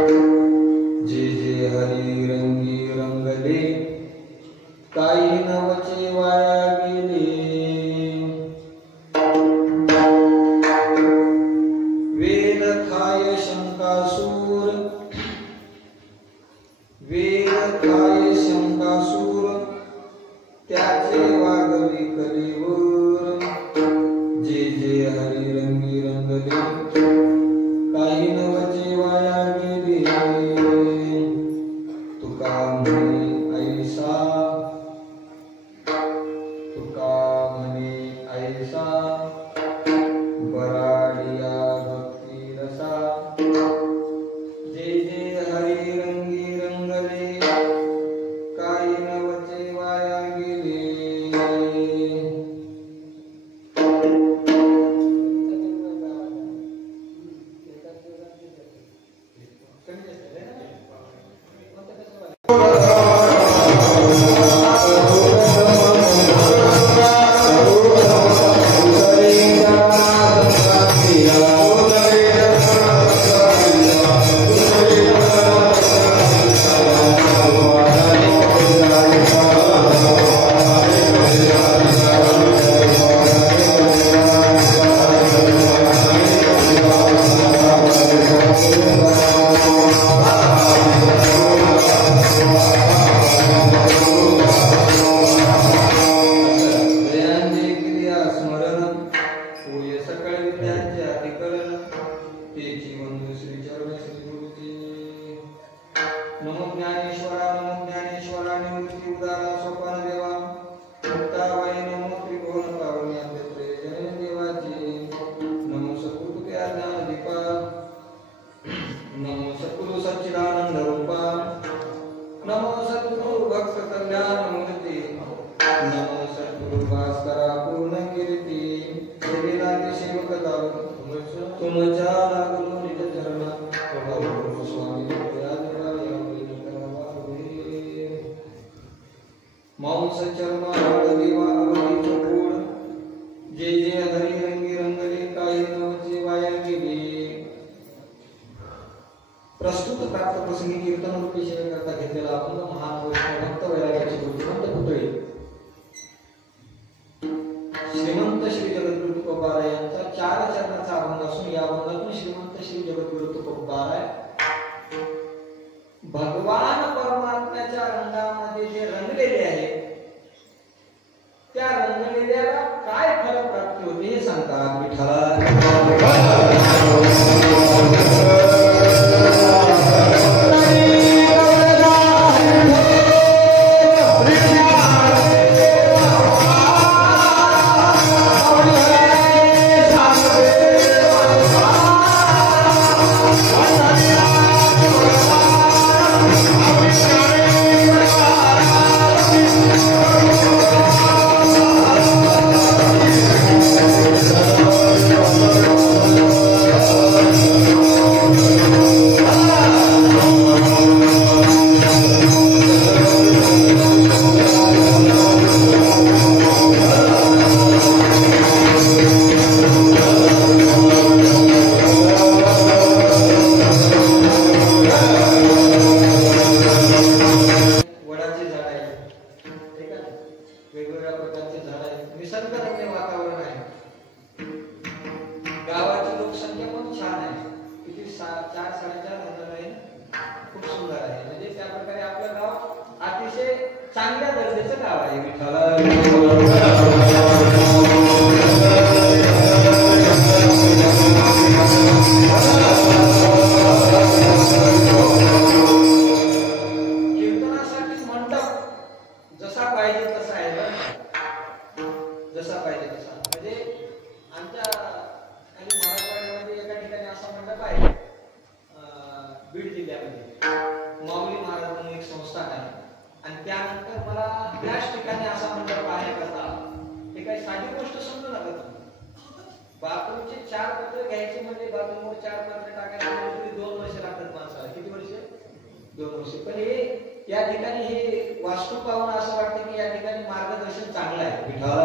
जे जे हरी रंगी रंगले काही नवचे वाया गेले वेद खाय शंकासूर त्याचे वागवी कलेवर जे जे हरी रंगी रंगले काही नवचे वाया गेले तुका म्हणे ऐसा बराडिया भक्ती रसा जे जे हरी रंगी रंगले काही नवचे वाया गेले नमो ज्ञानेश्वरा निवृत्ती उदारा सोपान देवा मुक्ताबाई नमो त्रिभुवन पावन्या प्रयोजन देवाची नमो सद्गुरु ज्ञान दीपा नमो सद्गुरु सच्चिदानंद रूपा नमो सद्गुरु भक्त कल्याण मूर्ती नमो सद्गुरु भास्करा पूर्ण कीर्ती देवीला सेवक दाव तुमच्या लागलो निज चरणा प्रभु स्वामी मांस चर्मा देवा अवधी चकोड जे जे हरी रंगी रंगले काही नवचे वाया गेले प्रस्तुत प्राप्त प्रसंगी कीर्तन रूपी सेवेकरता घेतलेला अभंग महान वैष्णव भक्त वैराग्याचे बुद्धिमंत पुतळे श्रीमंत श्री जगद्गुरु तुकोबाराय यांचा 4 चरणाचा अभंग असून या अभंगातून श्रीमंत श्री जगद्गुरु तुकोबाराय भगवान परमात्म्याच्या रंगामध्ये जे रंगलेले आहे त्या रंगलेल्याला काय फल प्राप्ती होते हे सांगतात विठ्ठला चांगल्या दर्जाचं गाव आहे कीर्तनासाठी मंडप जसा पाहिजे तसा आहे जसा पाहिजे तसा म्हणजे आमच्या खाली मराठवाड्यामध्ये एका ठिकाणी असा मंडप आहे बीड जिल्ह्यामध्ये माऊली महाराज म्हणून एक संस्थान आहे आणि त्यानंतर मला त्याच ठिकाणी असा मंडप पाहण्याकरता हे काही साधी गोष्ट समजू नका तुम्ही बाथरूमचे 4 पत्र घ्यायचे म्हणजे बाथरूमवर 4 पत्र टाकायचे म्हणजे 2 वर्ष लागतात माणसाला किती वर्ष 2 वर्ष पण हे या ठिकाणी हे वास्तू पाहून असं वाटतं की या ठिकाणी मार्गदर्शन चांगलं आहे आता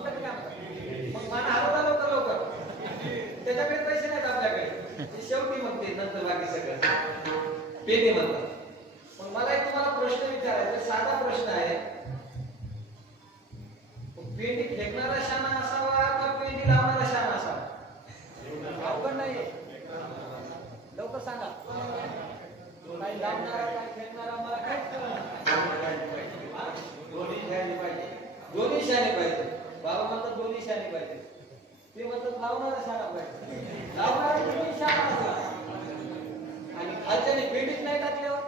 मग मला हलवला लवकर लवकर, त्याच्याकडे पैसे नाहीत आपल्याकडे, शेवटी मग ते नंतर बाकी सगळं पेने म्हणतात. मग मला एक तुम्हाला प्रश्न विचारायचा, साधा प्रश्न आहे, पेंडी फेकणारा शाणा असावा का पेंडी लावणारा शाणा असावा? अवघड नाहीये, लवकर सांगा. काही लावणारा काय फेकणारा मला काय दोन्ही शाणे पाहिजे, दोन्ही शाणे पाहिजे. बाबा म्हणतात दोन्ही शाणे पाहिजे, ते म्हणतात लावणारा शाणा पाहिजे. लावणारा दोन्ही शाणा असा आणि खालच्याने पेंडीच नाही टाकल्यावर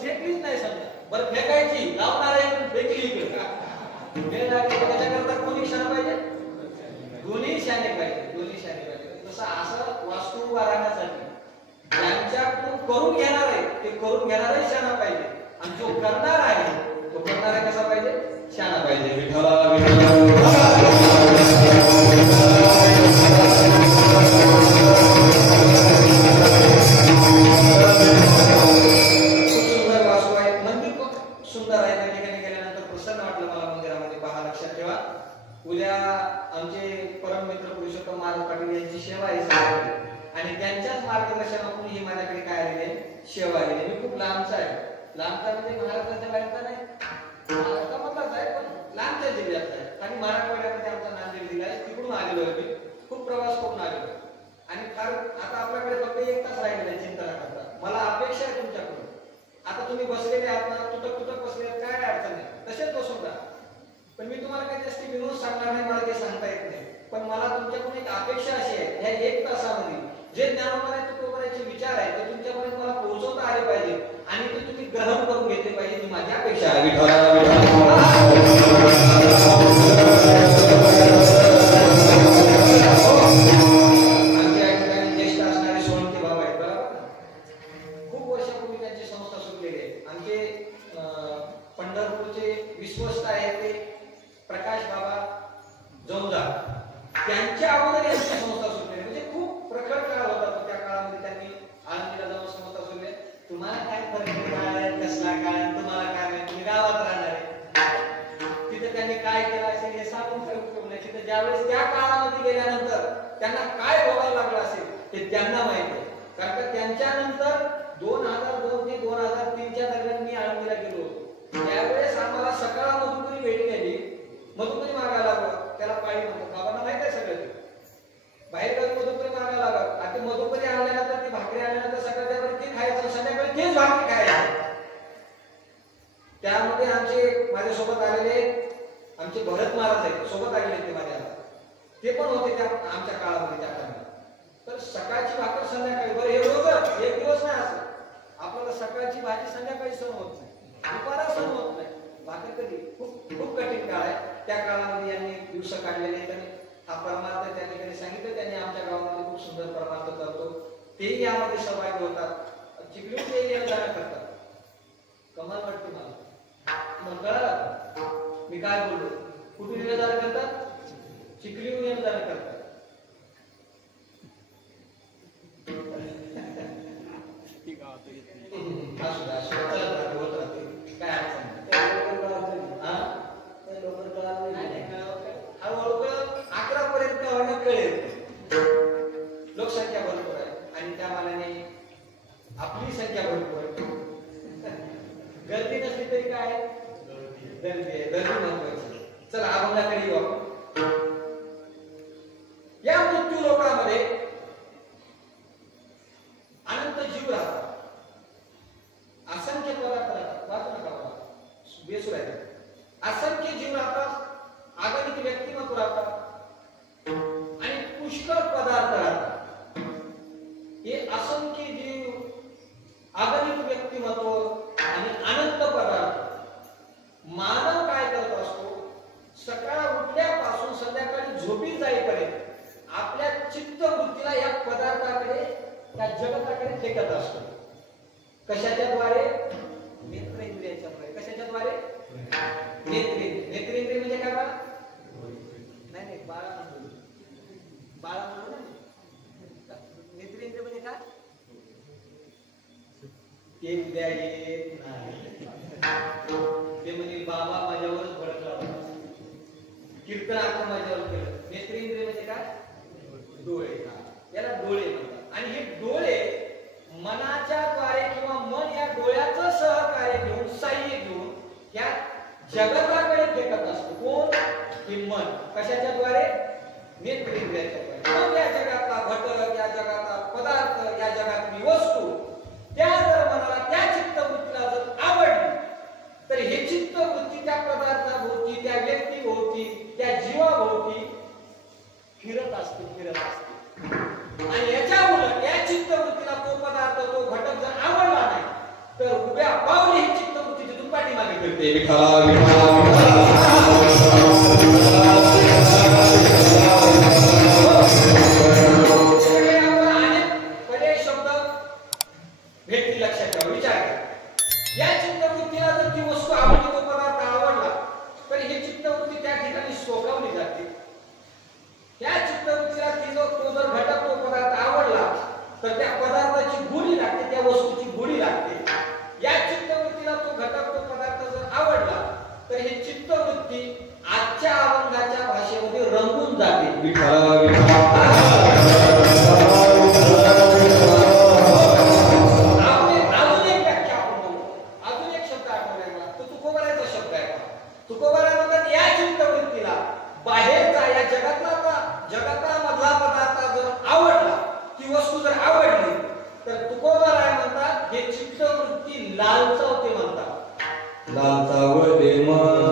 फेकलीच नाही समजा. बरं फेकायची, लावणारा एक फेकली इकडे, त्याच्याकरता कोणी शाणा पाहिजे? दोन्ही शाणे पाहिजे, दोन्ही शाणे पाहिजे. तसं असं वास्तू उभारण्यासाठी ज्यांच्याकडून करून घेणार आहे ते करून घेणारही शाणा पाहिजे, आणि जो करणार आहे तो करणारा कसा पाहिजे? शाणा पाहिजे. विठ्ठला उद्या आमचे परममित्र पुरुषोत्तम महाराज पाटील यांची सेवा आहे आणि त्यांच्याच मार्गदर्शनातून ही माझ्याकडे काय आलेली आहे? सेवा आलेली. मी खूप लांबचा आहे, लांबचा म्हणजे महाराष्ट्राच्या बाहेरचा नाही, महाराष्ट्रामधलाच आहे पण लांबच्या जिल्ह्याचा आहे. आणि मराठवाड्यामध्ये आमचा नांदेड जिल्हा आहे, तिकडून आलेलो आहे मी, खूप प्रवास करून आलेलो आणि फार आता आपल्याकडे फक्त 1 तास राहिलेला आहे चिंता न करता. मला अपेक्षा आहे तुमच्याकडून, आता तुम्ही बसलेले आहात ना, तुटक तुटक बसले, काय अडचण नाही, तसेच बसून राहा. पण मी तुम्हाला काही जास्त विनोद सांगणार नाही, मला ते सांगता येत नाही. पण मला तुमच्याकडून एक अपेक्षा अशी आहे, ह्या 1 तासामध्ये जे ज्ञानोबा तुकोबारायचे विचार आहे ते तुमच्यापर्यंत मला पोहोचवता आले पाहिजे आणि ते तुम्ही ग्रहण करून घेतले पाहिजे, ही माझी अपेक्षा आहे. आमच्या या ठिकाणी ज्येष्ठ असणारे सोळंकी भाऊ आहेत, बरोबर. खूप वर्षापूर्वी त्यांची संस्था सुटलेली आहे. आमचे पंढरपूरचे विश्वस्त आहेत ते प्रकाश बाबा जौंजा, त्यांच्या अगोदर यांची संस्था सुटली, म्हणजे खूप प्रखर काळ होता तो. त्या काळामध्ये त्यांनी आळंदीला जाऊन संस्था सुटली. तुम्हाला काय फरक काय, कसला काय, तुम्हाला काय नाही, तुम्ही गावात राहणार आहे. तिथे त्यांनी काय केलं असेल हे सांगून उपयोग नाही. तिथे ज्यावेळेस त्या काळामध्ये गेल्यानंतर त्यांना काय भोगावं लागलं असेल ते त्यांना माहिती आहे. कारण का त्यांच्यानंतर 2002 ते 2003च्या दरम्यान मी आळंदीला गेलो होतो. त्यावेळेस आम्हाला सकाळ मधुपुरी भेटलेली, मधुपुरी मागायला लागलो, त्याला पाळी म्हणतात, बाबांना माहित आहे सगळं. बाहेर गावी मधुपुरी मागायला लागत आणि मधुपुरी आणल्यानंतर ती भाकरी आणल्यानंतर सकाळच्या ते खायचं, संध्याकाळी तेच भाकरी खायचं. त्यामध्ये आमचे माझ्यासोबत आलेले आमचे भरत महाराज आहेत, सोबत आलेले ते माझ्या, ते पण होते त्या आमच्या काळामध्ये त्या काळात. तर सकाळची भाकर संध्याकाळी, बरं हे रोज एक दिवस नाही असं, आपल्याला सकाळची भाजी संध्याकाळी सण होत नाही, दुपारा सण होत नाही, भाकर कधी. खूप खूप कठीण काळ आहे. त्या काळामध्ये यांनी दिवस काढलेले, त्यांनी हा परमार्थ त्या ठिकाणी सांगितलं. त्यांनी आमच्या गावामध्ये खूप सुंदर परमार्थ करतो, तेही यामध्ये सहभागी होतात. चिखलीहून ते येणं-जाणं करतात. कमाल वाटते मला, कळलं मी काय बोललो. कुठून येणं-जाणं करतात? चिखलीहून येणं-जाणं करतात. काय हळूहळू 11 पर्यंत कळेल. लोकसंख्या भरपूर आहे आणि त्या मानाने आपली संख्या भरपूर आहे. गर्दी नसली तरी काय गर्दी आहे, गर्दी महत्वाची. चला अभंगाकडे येऊ आपण. या मृत्यू लोकांमध्ये अनंत जीव राहतात, असंख्य पदार्थ राहतात. वाचू नका बाबा, बेसूर आहे. असंख्य जीव राहतात, आगणित व्यक्तिमत्व राहतात आणि पुष्कळ पदार्थ राहतात. हे असंख्य जीव, आगणित व्यक्तिमत्व आणि अनंत पदार्थ. मानव काय करत असतो? सकाळ उठल्यापासून संध्याकाळी झोपी जाईपर्यंत आपल्या चित्तवृत्तीला या पदार्थाकडे, त्या जगताकडे फेकत असतो. कशाच्या द्वारे? नेत्रेंद्रियाच्या द्वारे. कशाच्या द्वारे? नेत्रेंद्रिय. नेत्रेंद्रिय म्हणजे काय बाळा? नाही नाही, बाळा म्हणतो, बाळा म्हणतो ना. नेत्रेंद्रिय म्हणजे काय? ते उद्या येत नाही, ते म्हणजे बाबा माझ्यावरच भडकला. कीर्तन आपण माझ्यावर केलं. नेत्रेंद्रिय म्हणजे काय? डोळे. याला डोळे म्हणतात. आणि हे डोळे मनाच्या द्वारे किंवा मन या डोळ्याचं सहकार्य घेऊन, साह्य घेऊन या जगताकडे फेकत असतो. कोण? हे मन. कशाच्या द्वारे? नेत्रेंद्रियाच्या द्वारे. मग या जगातला घटक, या जगातला पदार्थ, या जगातली वस्तू त्या जर मनाला, त्या चित्तवृत्तीला जर आवडली तर हे चित्तवृत्ती त्या पदार्थाभोवती, त्या व्यक्तीभोवती, त्या जीवाभोवती फिरत असते. आणि याच्या उलट या चित्तवृत्तीला तो पदार्थ, तो घटक जर आवडला नाही तर उभ्या पावली ही चित्तवृत्ती तिथून पाठीमागे फिरते. विठ्ठला अनेक पदे शब्द भेटतील, लक्षात ठेवा. विचार करा. या चित्तवृत्तीला जर ती वस्तू आवडली, तो पदार्थ आवडला तर ही चित्तवृत्ती त्या ठिकाणी सोपवली जाते. या चित्तवृत्तीला तो जर घटक, तो पदार्थ आवडला तर त्या पदार्थाची गोडी लागते, त्या वस्तूची गोडी लागते. या चित्तवृत्तीला तो घटक, तो पदार्थ जर आवडला तर ही चित्तवृत्ती आजच्या अभंगाच्या भाषेमध्ये रंगून जाते. अजून एक शब्द आठवलाय मला, तो तुकोबाराचा शब्द आहे. तुकोबारा म्हणतात या चित्तवृत्तीला बाहेरचा, या जगातला मधला पदार्थ जर आवडला, ती वस्तू जर आवडली तर तुकोबाराय म्हणतात हे चित्तवृत्ती लालचावते म्हणतात. लालचावते मन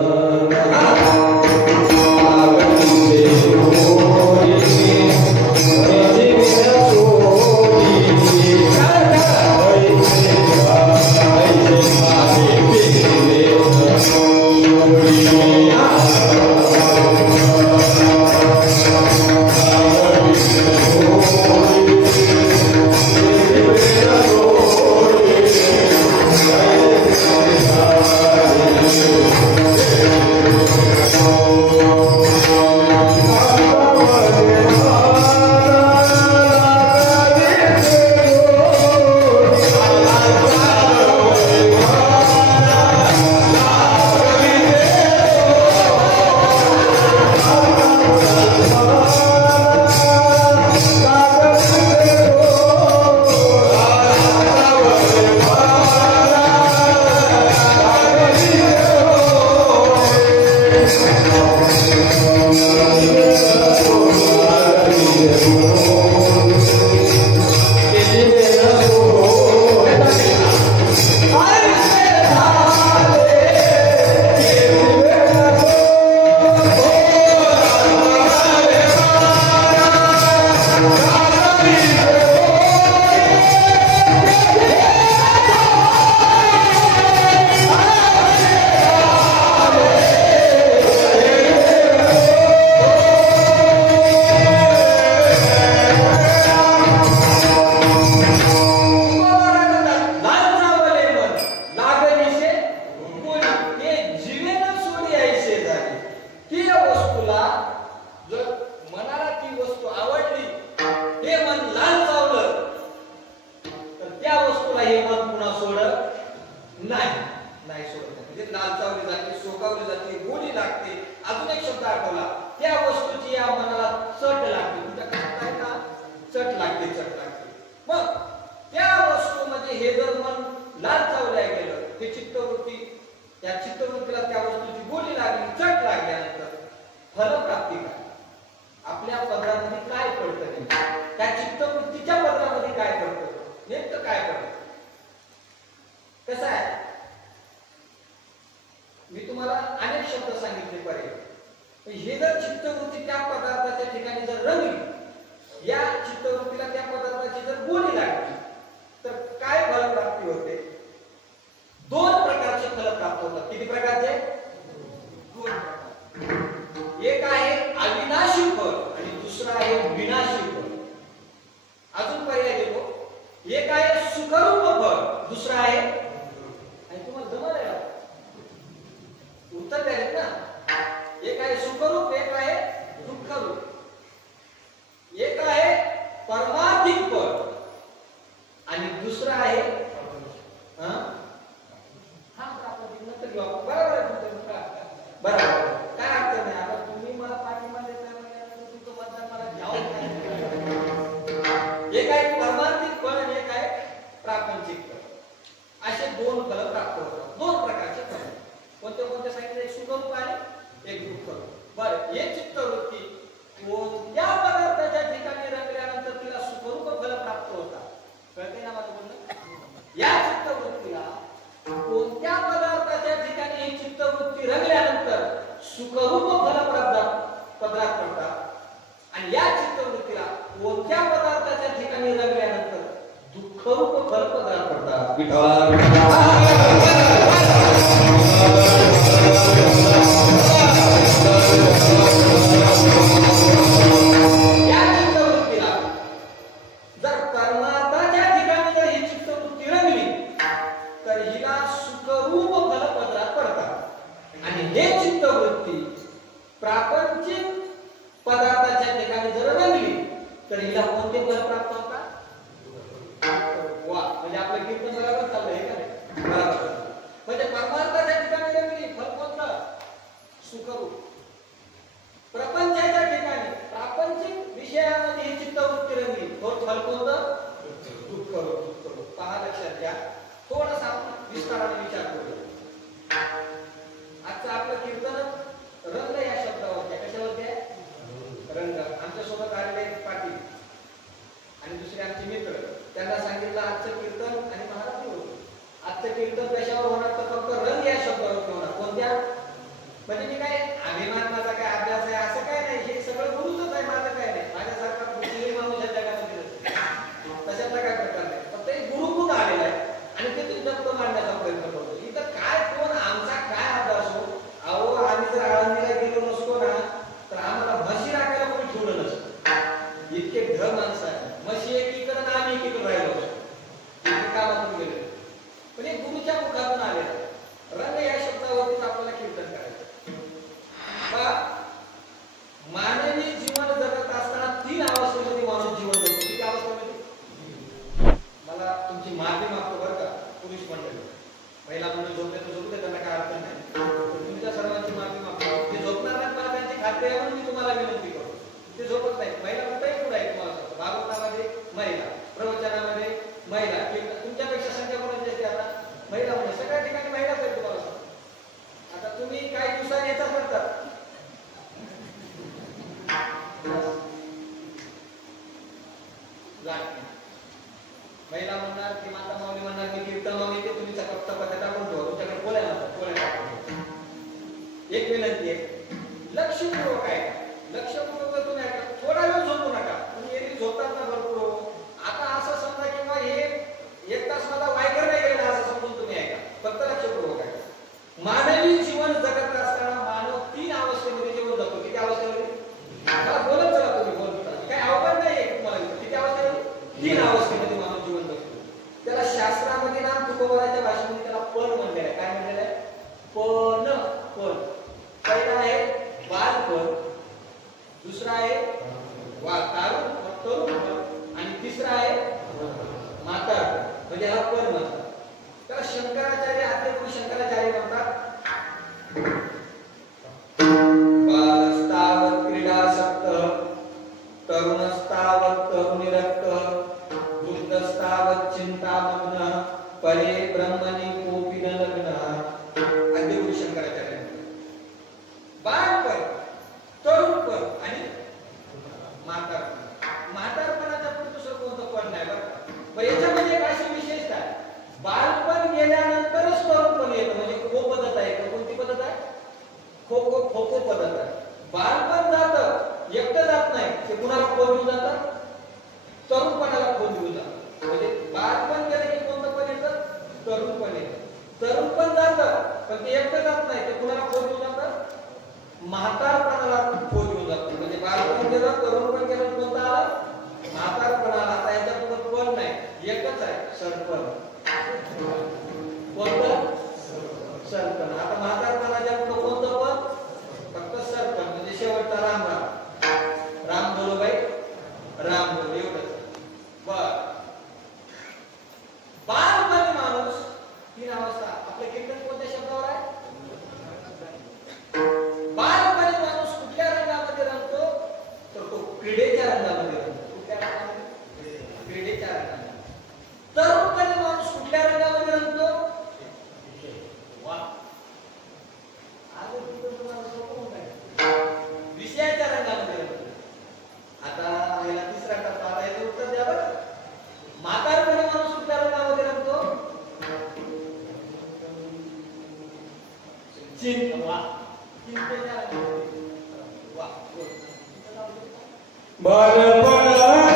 बालपण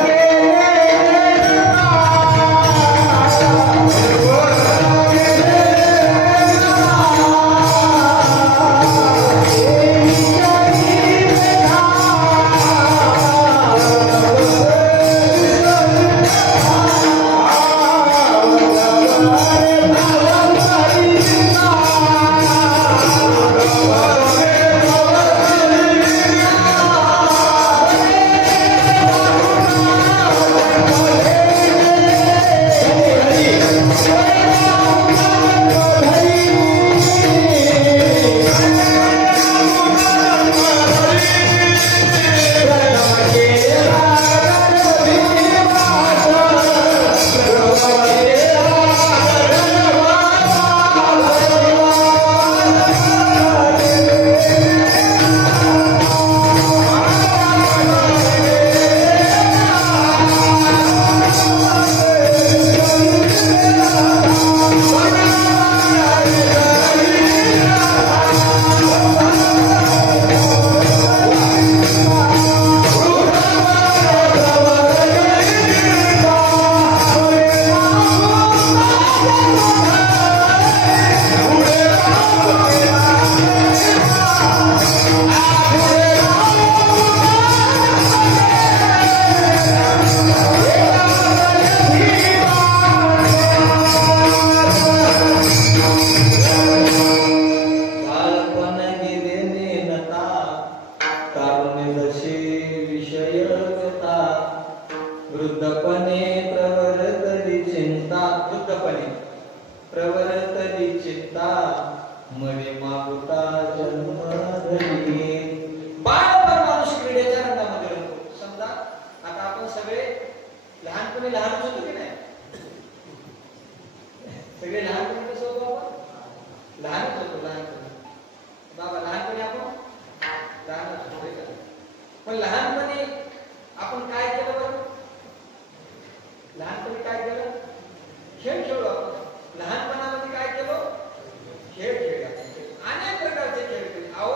गेले लहानपणी जशी विषयकता वृद्धपणे प्रवरतली चिंता मरे मागुता जन्म धरी. बाळपण माणूस क्रीडेच्या रंगामध्ये रंगतो. समजा आता आपण सगळे लहानपणी लहानच होतो की नाही? सगळे लहानपणी कसं होतो आपण? लहानच होतो. बाबा लहानपणी आपण लहानच होतो. पण लहानपणी आपण काय केलं बरं? लहानपणी काय केलं? खेळ खेळलो आपण. लहानपणामध्ये काय केलो? खेळ खेळले. अनेक प्रकारचे खेळ खेळले. अहो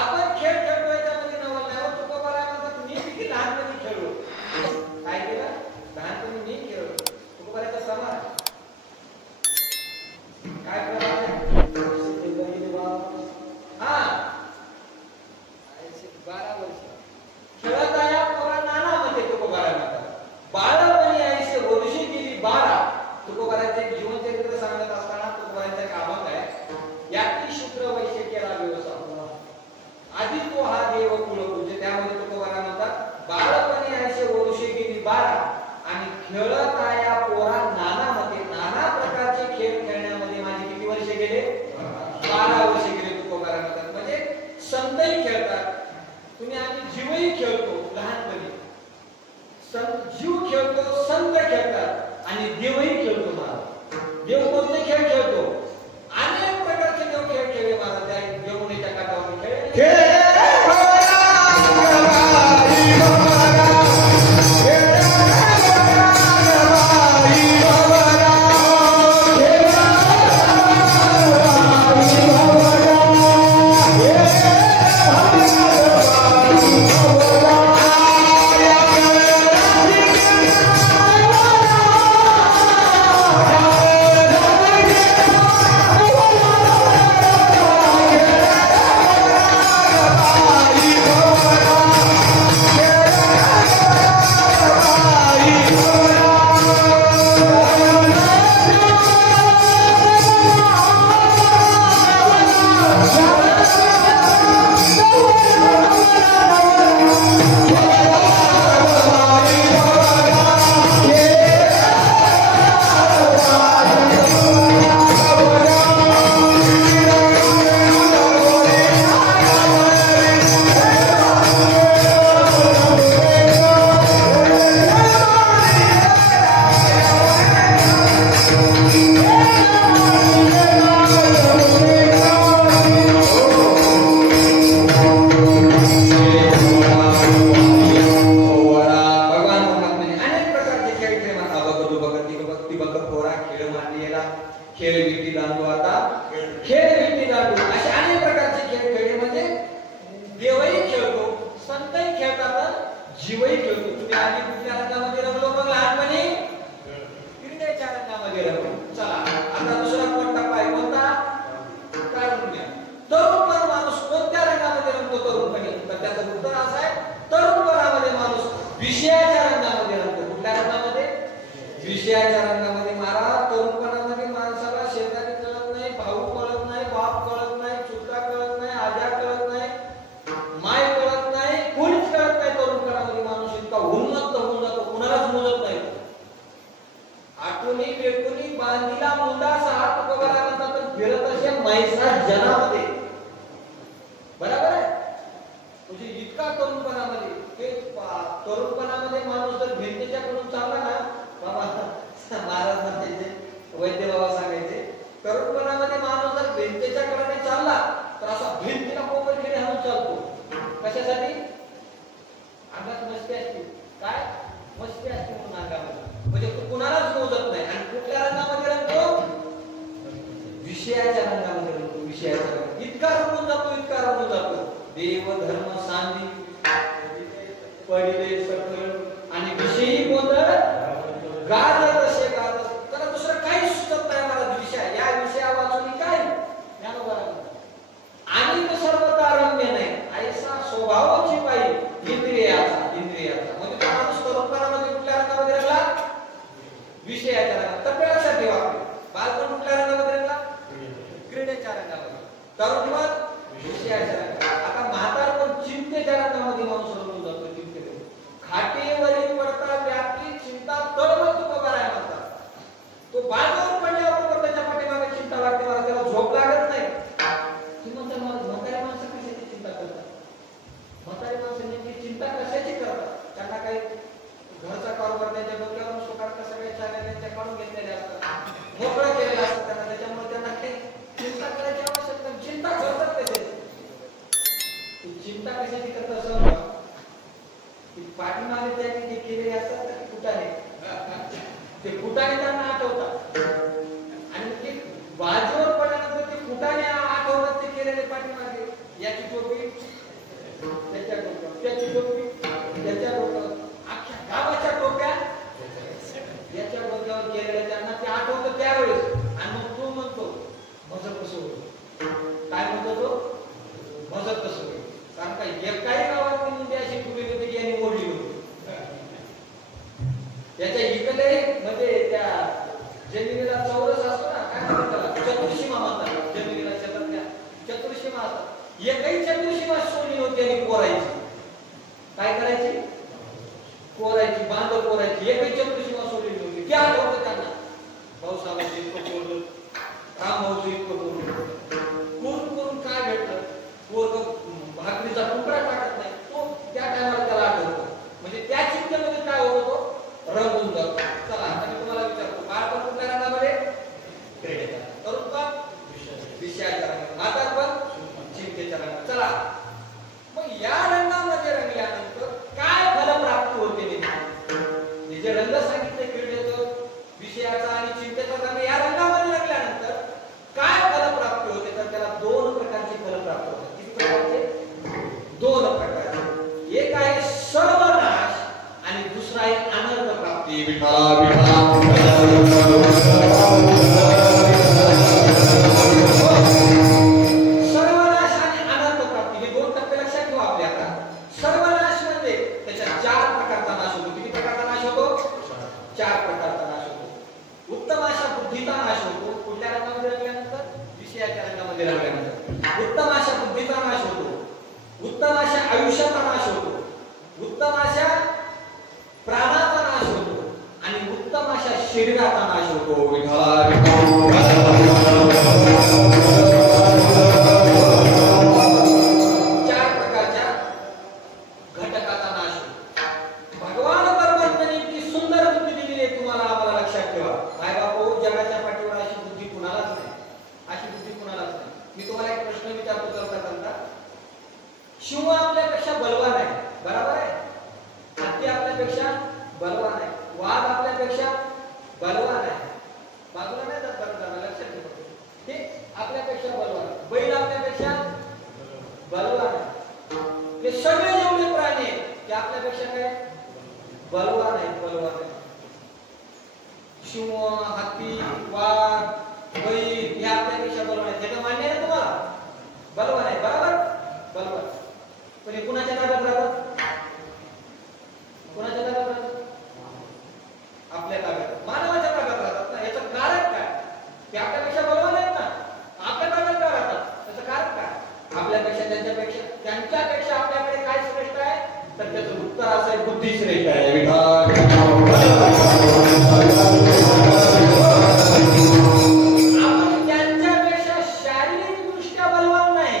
आपण खेळ खेळतोय त्यामध्ये नवल नाही. तुकोबाला म्हणतात मी देखील लहानपणी खेळलो. काय केलं? लहानपणी मी खेळलो. तुकोबाचा प्रमाण काय प्रमाण आहे? 12 वर्ष खेळत आया पोरा नाना मध्ये तुकोबाला म्हणतात. बाळपणी आईचे वर्षी गेली 12. तुकोबाराचे जीवनचरित्र सांगत असताना तुकोबारांच्या कामात आहे याती शुक्र वैश्य केला व्यवसाय आधी तो हा देव कुलपूज्य. त्यामध्ये तुकोबारा म्हणतात बाळपणी आईचे वर्षी गेली 12 आणि खेळत आया पोरा नाना मध्ये. नाना प्रकारचे खेळ खेळण्यामध्ये माझे किती वर्ष गेले? 12 वर्ष गेले. तुकोबारा म्हणतात म्हणजे संतही खेळतात. तुम्ही आम्ही जीवही खेळतो लहानपणी. जीव खेळतो, संत खेळतात आणि देवही खेळतो. महाराज देव कोणते खेळ खेळतो? अनेक प्रकारचे देव खेळ खेळले महाराज. त्या यमुनेच्या काठावर खेळ आता म्हातारपण चिंतेच्या रंगामध्ये माणूस फुटाणे त्यांना आठवतात आणि ते बाजूवर पडल्यानंतर ते फुटाणे आठवतात ते केलेले पाठीमागे याची टोपी त्याच्या डोक्यावर त्याची टोपी त्याच्या डोक्यावर अख्ख्या गावाच्या टोप्या याच्या डोक्यावर केलेल्या त्यांना ते आठवतं त्यावेळेस आणि मग तो म्हणतो माझं कसं होतं काय म्हणतो तो माझं कसं होईल कारण का एकाही गावात मुंडी अशी ठेवली होती की यांनी मोडली होती त्याच्या इकडे म्हणजे त्या जमिनीला चौरस असतो ना काय म्हणतात त्याला चतुर्सीमा म्हणतात जमिनीला चतुर्सीमा असतात एकही चतुर्सीमा सोडली नव्हती आणि कोरायची काय करायची कोरायची बांध कोरायची एकही चतुर्सीमा सोडली नव्हती क्या आठवतं त्यांना पावसामध्ये इतकं कोरलं रामभाऊचं इतकं कोरलं करून काय भेटलं कोरलं भाकरीचा तुकडा टाकत नाही तो त्या टायमाला त्याला आठवतो म्हणजे त्या चिंतेमध्ये काय होत होतो रंगून जातो चला आता मी तुम्हाला विचारतो बाळपण कुठल्या रंगामध्ये तरुण पण विषयाच्या रंगात म्हातार पण चिंतेच्या रंगात चला मग या रंगामध्ये रंगल्यानंतर काय फलप्राप्ती होते मी जे रंग सांगितले क्रीडेचं विषयाचा आणि चिंतेचा रंग या रंगामध्ये रंगल्यानंतर काय फलप्राप्ती होते तर त्याला दोन प्रकारची फलप्राप्ती होते किती प्रकारचे दोन प्रकारचे एक आहे सर्वनाश आणि दुसरा आहे अनर्थ प्राप्ती सर्वनाश आणि अनर्थ प्राप्ती हे दोन टप्पे लक्षात ठेवा आपल्या आता सर्वनाश म्हणजे त्याच्या चार प्रकारचा नाश होतो किती प्रकारचा नाश होतो चार प्रकारचा नाश होतो उत्तम अशा बुद्धीचा नाश होतो कुठल्या रंगामध्ये रंगल्यानंतर विषयाच्या रंगामध्ये रंगल्यानंतर उत्तम अशा बुद्धीचा नाश होतो उत्तम अशा आयुष्याचा नाश होतो उत्तम अशा प्राणाचा नाश होतो आणि उत्तम अशा शरीराचा नाश होतो चार प्रकारच्या घटकाचा नाश होतो भगवान परमात्म्याने इतकी सुंदर बुद्धी दिलेली आहे तुम्हाला आम्हाला लक्षात ठेवा काय बापू जगाच्या पाठीवर अशी बुद्धी कुणालाच नाही अशी बुद्धी कुणालाच नाही मी तुम्हाला एक प्रश्न विचारतो करता शिव आपल्यापेक्षा बलवान आहे बरोबर आहे हत्ती आपल्यापेक्षा बलवान आहे वाघ आपल्यापेक्षा बलवान आहे बाजूला नाही जात बरं लक्षात ठेवा ते आपल्यापेक्षा बलवान बैल आपल्यापेक्षा बलवान आहे हे सगळे जेवढे प्राणी आहेत ते आपल्यापेक्षा काय बलवान आहे शिव हत्ती वाघ बैल हे आपल्यापेक्षा बलवान आहे ते तर मान्य आहे तुम्हाला बलवान आहे बरोबर बलवान पण हे कुणाच्या ताब्यात राहतात कुणाच्या ताब्यात राहतात आपल्या ताब्यात मानवाच्या ताब्यात राहतात ना याचं कारण काय ते आपल्यापेक्षा बलवान आहेत ना आपल्या ताब्यात का राहतात त्याचं कारण काय आपल्यापेक्षा त्यांच्यापेक्षा आपल्याकडे काय श्रेष्ठ आहे तर त्याचं उत्तर असं आहे बुद्धी श्रेष्ठ आहे आपण त्यांच्यापेक्षा शारीरिक दृष्ट्या बलवान नाही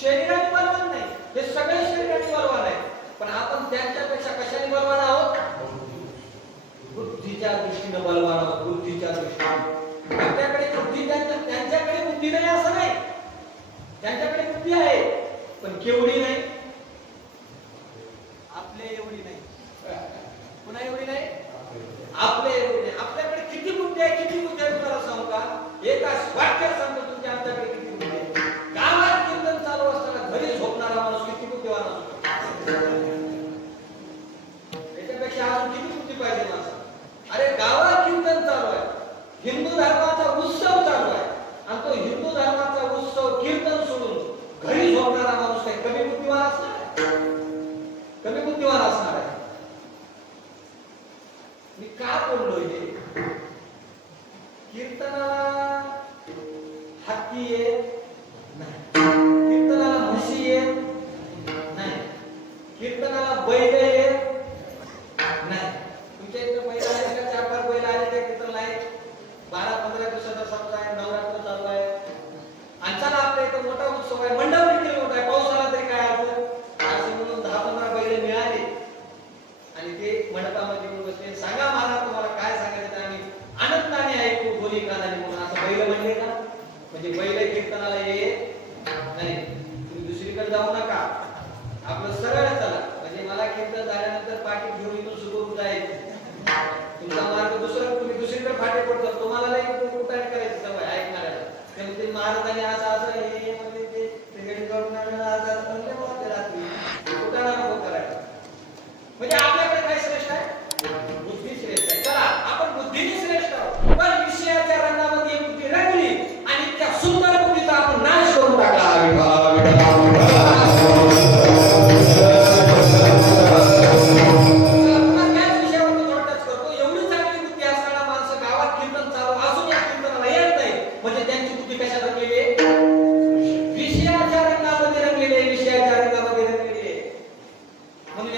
शरीराने बलवान नाही हे सगळे शरीराने बलवान आहे पण आपण त्यांच्यापेक्षा कशाने बलवान आहोत बुद्धीच्या दृष्टीने बलवान आहोत बुद्धीच्या दृष्टीने आपल्याकडे बुद्धी त्यांच्याकडे बुद्धी नाही असं नाही त्यांच्याकडे बुद्धी आहे पण केवढी नाही आपल्या एवढी नाही पुन्हा एवढी नाही आपल्या एवढी नाही आपल्याकडे किती बुद्धी आहे तुम्हाला सांगू का एका वाक्यात सांगतो तुमच्या आमच्याकडे किती बुद्धी आहे गावात कीर्तन चालू असताना घरी झोपणारा माणूस किती बुद्धिवान असतो याच्यापेक्षा अजून किती बुद्धी पाहिजे माणसाला अरे गावात कीर्तन चालू आहे हिंदू धर्माचा उत्सव चालू आहे आणि तो हिंदू धर्माचा उत्सव कीर्तन सोडून घरी झोपणारा माणूस काही कमी बुद्धिवान असणार आहे कमी बुद्धिवान असणार आहे मी का बोललो हे कीर्तनाला हत्ती येत नाही कीर्तनाला म्हशी येत नाही कीर्तनाला बैल येत नाही तुमच्या इकडे बैल आले का 4-5 बैल आले त्या कीर्तनला आहे 12-15 दिवसाचा सप्ताह आहे नवरात्र चालू आहे आणि चला आपल्या इथं मोठा उत्सव आहे मंडप देखील मोठा आहे पाऊस आला तरी काय अर्थ असं म्हणून 10-15 बैल मिळाले आणि ते मंडपामध्ये येऊन बसले सांगा मला तुम्हाला काय सांगायचं आम्ही आनंदाने ऐकू बोली कानाने म्हणून असं बैल म्हणले का म्हणजे बैल कीर्तनाला येत नाही तुम्ही दुसरीकडे जाऊ नका आपलं सरळ चला म्हणजे मला कीर्तन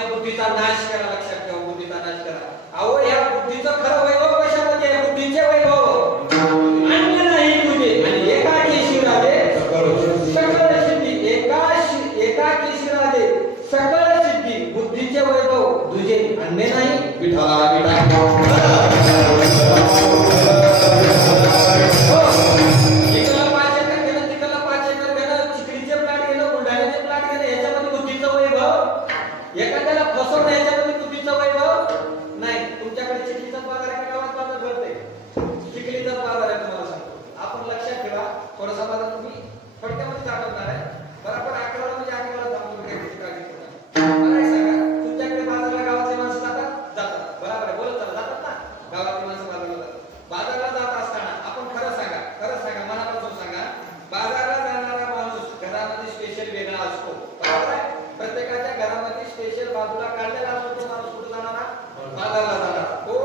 या बुद्धीचा नाश करा. लक्षात ठेवा, बुद्धीचा नाश करा. अहो या बुद्धीचं खरं वैभव कशामध्ये आहे? बुद्धीचे वैभव अन्य नाही तुझे. आणि एकाकी राधे सकळ सिद्धी. एकाकी राधे सकळ सिद्धी. बुद्धीचे वैभव तुझे अन्य नाही. विठ्ठला एखाद्याला फसवणं याच्यामध्ये बुद्धीचा वैभव नाही. तुमच्याकडे चिखलीचा पगार आहे का गावात बाजार भरते? चिखलीचा पगार आहे तुम्हाला सांगतो. आपण लक्षात ठेवा. थोडासा माझा तुम्ही थोडक्यामध्ये दाखवणार आहे. बरोबर 11 म्हणजे 11 थांबून घ्यायची काळजी करा. मला सांगा, तुमच्याकडे बाजारला गावातले माणसं जातात बरोबर आहे? बोलत जातात ना, गावातली माणसं बाजारला जातात. बाजारला जात असताना आपण खरं सांगा मनापासून सांगा, बाजारला जाणारा माणूस घरामध्ये स्पेशल वेगळा असतो बरोबर आहे? प्रत्येकाच्या घरामध्ये स्पेशल बाजूला काढलेला असतो. तो माणूस कुठे जाणारा? बाजारला जाणारा. तो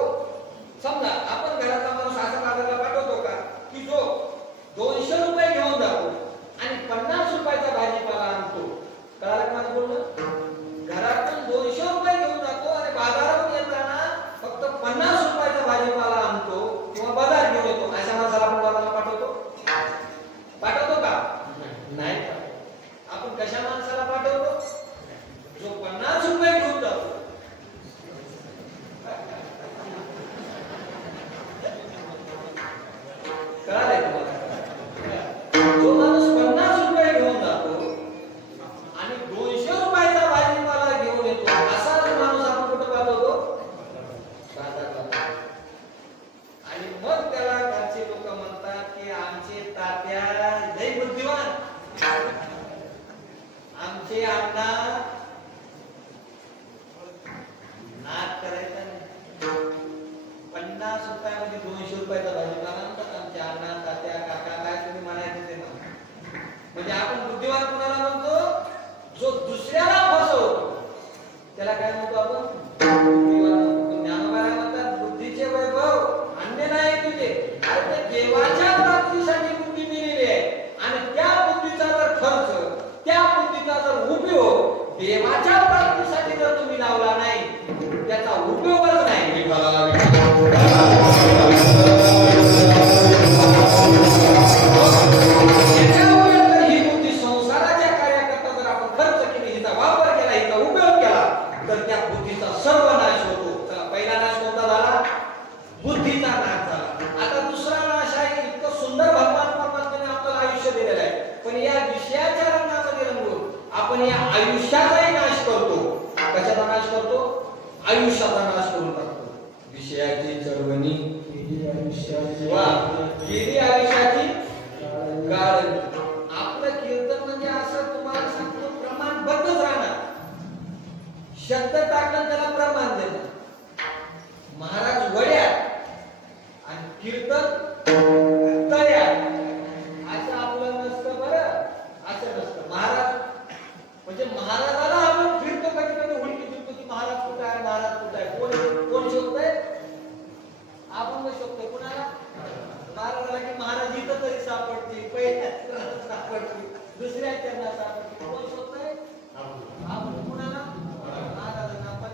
समजा आपण घरातला माणूस असा बाजारला पाठवतो का की जो 200 रुपये घेऊन जातो आणि 50 रुपयाचा भाजीपाला आणतो? कळालं का माझं बोलणं? घरातून 200 रुपये घेऊन जातो आणि बाजारात येताना फक्त 50 रुपयाचा भाजीपाला आणतो किंवा बाजार घेऊन येतो. अशा माणसाला आपण बाजारला पाठवतो का? नाही. आपण कशा माणसाला पाठवतो? जो 50 रुपये घेऊन जातो. कळालंय तुम्हाला? जो माणूस 50 रुपये घेऊन जातो आणि 200 रुपयाचा भाजीपाला घेऊन येतो, असा माणूस आपण कुठं पाठवतो? बाजारला. आणि मग त्याला घरचे लोक म्हणतात की आमचे तात्या लय बुद्धिवान, आमचे अण्णा नाद करायचा नाही. 50 रुपयामध्ये 200 रुपयाचा भाजीपाला आणतात आमचे अण्णा, तात्या, काका, काय तुम्ही म्हणायचं ते म्हणा. म्हणजे आपण बुद्धिवान कोणाला म्हणतो? जो दुसऱ्याला फसवतो त्याला काय म्हणतो आपण? बुद्धिवान. ज्ञानोबा म्हणतात बुद्धीचे वैभव अन्य नाही तुझे. अरे ते देवाच्या प्राप्तीसाठी बुद्धी दिलेली आहे आणि त्या बुद्धीचा जर खर्च, त्या बुद्धीचा जर उपयोग देवाच्या प्राप्तीसाठी जर तुम्ही लावला नाही, त्याचा उपयोगच नाही. ही बुद्धी संसाराच्या कार्याकरता जर आपण खर्च केली, हिचा वापर केला, हिचा उपयोग केला, तर त्या बुद्धीचा सर्व नाश होतो. पहिला नाश कोणता झाला? बुद्धीचा नाश झाला. आता दुसरा नाश आहे. इतकं सुंदर भगवान परमात्म्याने आपल्याला आयुष्य दिलेलं आहे, पण या विषयाच्या रंगामध्ये रंगून आपण या आयुष्याचाही नाश करतो. कशाचा नाश करतो? आयुष्याचा नाश करून टाकतो. विषयाची चळवणी गेली आयुष्याची गाळण. आपलं कीर्तन म्हणजे असं तुम्हाला सांगतो प्रमाणबद्धच राहणार. शब्द टाकलं त्याला प्रमाण देणार. महाराज वड्यात आणि कीर्तन तळ्यात असं आपलं नसतं बरं. असं नसतं. महाराज म्हणजे महाराजाला आपण फिरतो, कधी कधी हुडकी फिरतो की महाराज कुठे आहे, महाराज कुठे आहे. कोण शोधतंय? आपण शोधतोय कुणाला? महाराजाला. की महाराज इथं तरी सापडतील, पहिल्या सापडतील, दुसऱ्या चरणात सापडतील. कोण शोधतंय? आपण कुणाला? महाराजांना. पण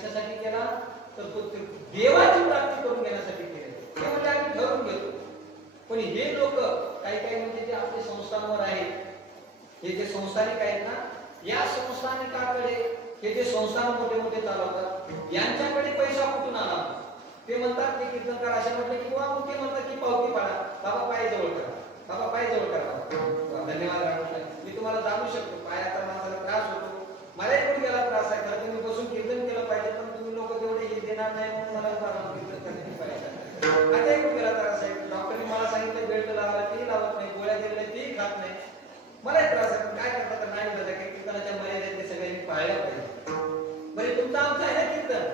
कशासाठी केला तर तो देवाची प्राप्ती करून घेण्यासाठी केले. ते म्हणजे आम्ही ठरवून घेतो. पण हे लोक काही काही म्हणजे जे आपले संस्थांवर आहेत, हे जे संस्थानिक आहेत ना, या संस्थानिकाकडे हे जे संस्थान मोठे मोठे चालवतात, यांच्याकडे पैसा कुठून आला? ते म्हणतात ते कीर्तनकार असे म्हटले की किंवा मुख्य म्हणतात की पावती पाडा, बाबा पाय जवळ करा, बाबा पाय जवळ करा. धन्यवाद रामकृष्ण. मी तुम्हाला जाणू शकतो, पायाचा माणसाला त्रास होतो, मलाही गुडघ्याला त्रास आहे. खरं तुम्ही बसून कीर्तन केलं पाहिजे, पण तुम्ही लोक तेवढे हे देणार नाही म्हणून मला कीर्तन करण्याची पाहिजे. माझ्याही गुडघ्याला त्रास आहे. डॉक्टरने मला सांगितलं बेल्ट लावायला, तेही लावत नाही, गोळ्या दिल्या तेही खात नाही, मलाही त्रास आहे. पण काय करतात तर नाही बघा, काही कीर्तनाच्या मर्यादा ते सगळ्यांनी पाळल्या पाहिजे. बरे तुमचं आमचं आहे ना कीर्तन,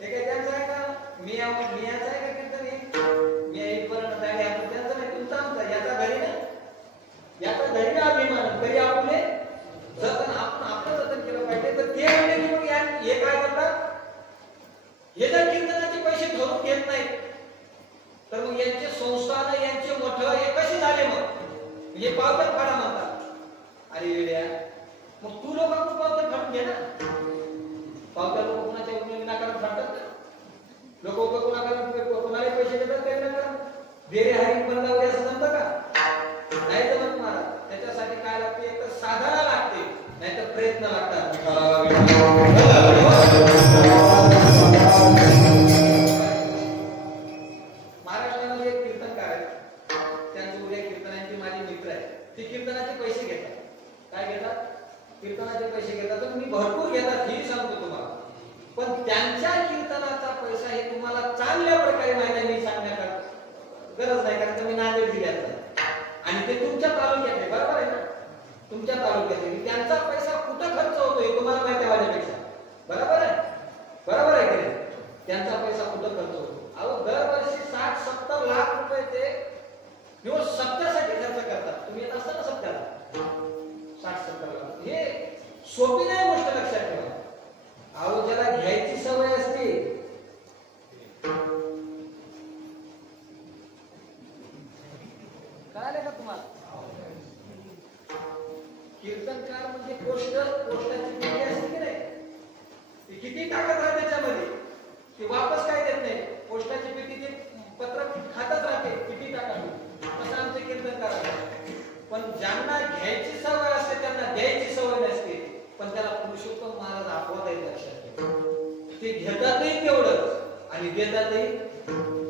हे काय त्यांचं आहे का? मियाचं आहे का कीर्तन? हे मी येईपर्यंत दाढी आपण त्यांचं नाही, तुमचं आमचं. याचा घरी ना, याचा घरी ना अभिमान तरी आपले जतन, आपण आपलं जतन केलं पाहिजे. तर ते म्हणले की मग हे काय करतात, हे जर कीर्तनाचे पैसे धरून घेत नाहीत तर मग यांचे संस्थान, यांचे मठ हे कसे झाले? मग हे पावत्या फाडा म्हणतात. अरे वेड्या, मग तू लोक पावत्या फाडून घे ना. पावत्या लोक कोणाच्या विनाकारण फाडतात का? लोक कोणाला पैसे देतात त्या विनाकारण? बेरे हरी बंदावले असं जमतं का? नाही जमत महाराज. त्याच्यासाठी काय लागते? एक तर साधना लागते, नाही तर प्रयत्न लागतात. महाराष्ट्रामध्ये एक कीर्तनकार आहे, त्यांचे उद्या कीर्तनांची माझी मित्र आहे, ते कीर्तनाचे पैसे घेतात. काय घेतात? कीर्तनाचे पैसे घेतात. तर मी भरपूर घेतात हे सांगतो तुम्हाला, पण त्यांच्या कीर्तनाचा पैसा हे तुम्हाला चांगल्या प्रकारे माहिती मी सांगण्यात गरज नाही, कारण मी नांदेड जिल्ह्यात आणि ते तुमच्या तालुक्यात आहे. बरोबर आहे ना? तुमच्या तालुक्यात आहे. त्यांचा पैसा कुठं खर्च होतो हे तुम्हाला माहिती आहे माझ्यापेक्षा. बरोबर आहे? बरोबर आहे की नाही? त्यांचा पैसा कुठं खर्च होतो? अहो दरवर्षी 60-70 लाख रुपये ते निवड सत्यासाठी खर्च करतात. तुम्ही येत असता ना सत्याला? 60-70 लाख हे सोपी नाही गोष्ट, लक्षात ठेवा. अहो ज्याला घ्यायची सवय असते, कळालं का तुम्हाला? कीर्तनकार म्हणजे पोस्टाची पेटी असते की नाही, ती किती टाकत राहते त्याच्यामध्ये, ती वापस काय देत नाही. पोस्टाची पेटी ते पत्र खातच राहते, किती टाकावी. तसं आमचे कीर्तनकार आहे. पण ज्यांना घ्यायची सवय असते त्यांना द्यायची सवय नसते. पण त्याला पुरुषोत्तम महाराज आपवत आहेत, लक्षात ठेवा. ते घेतातही तेवढंच आणि देतातही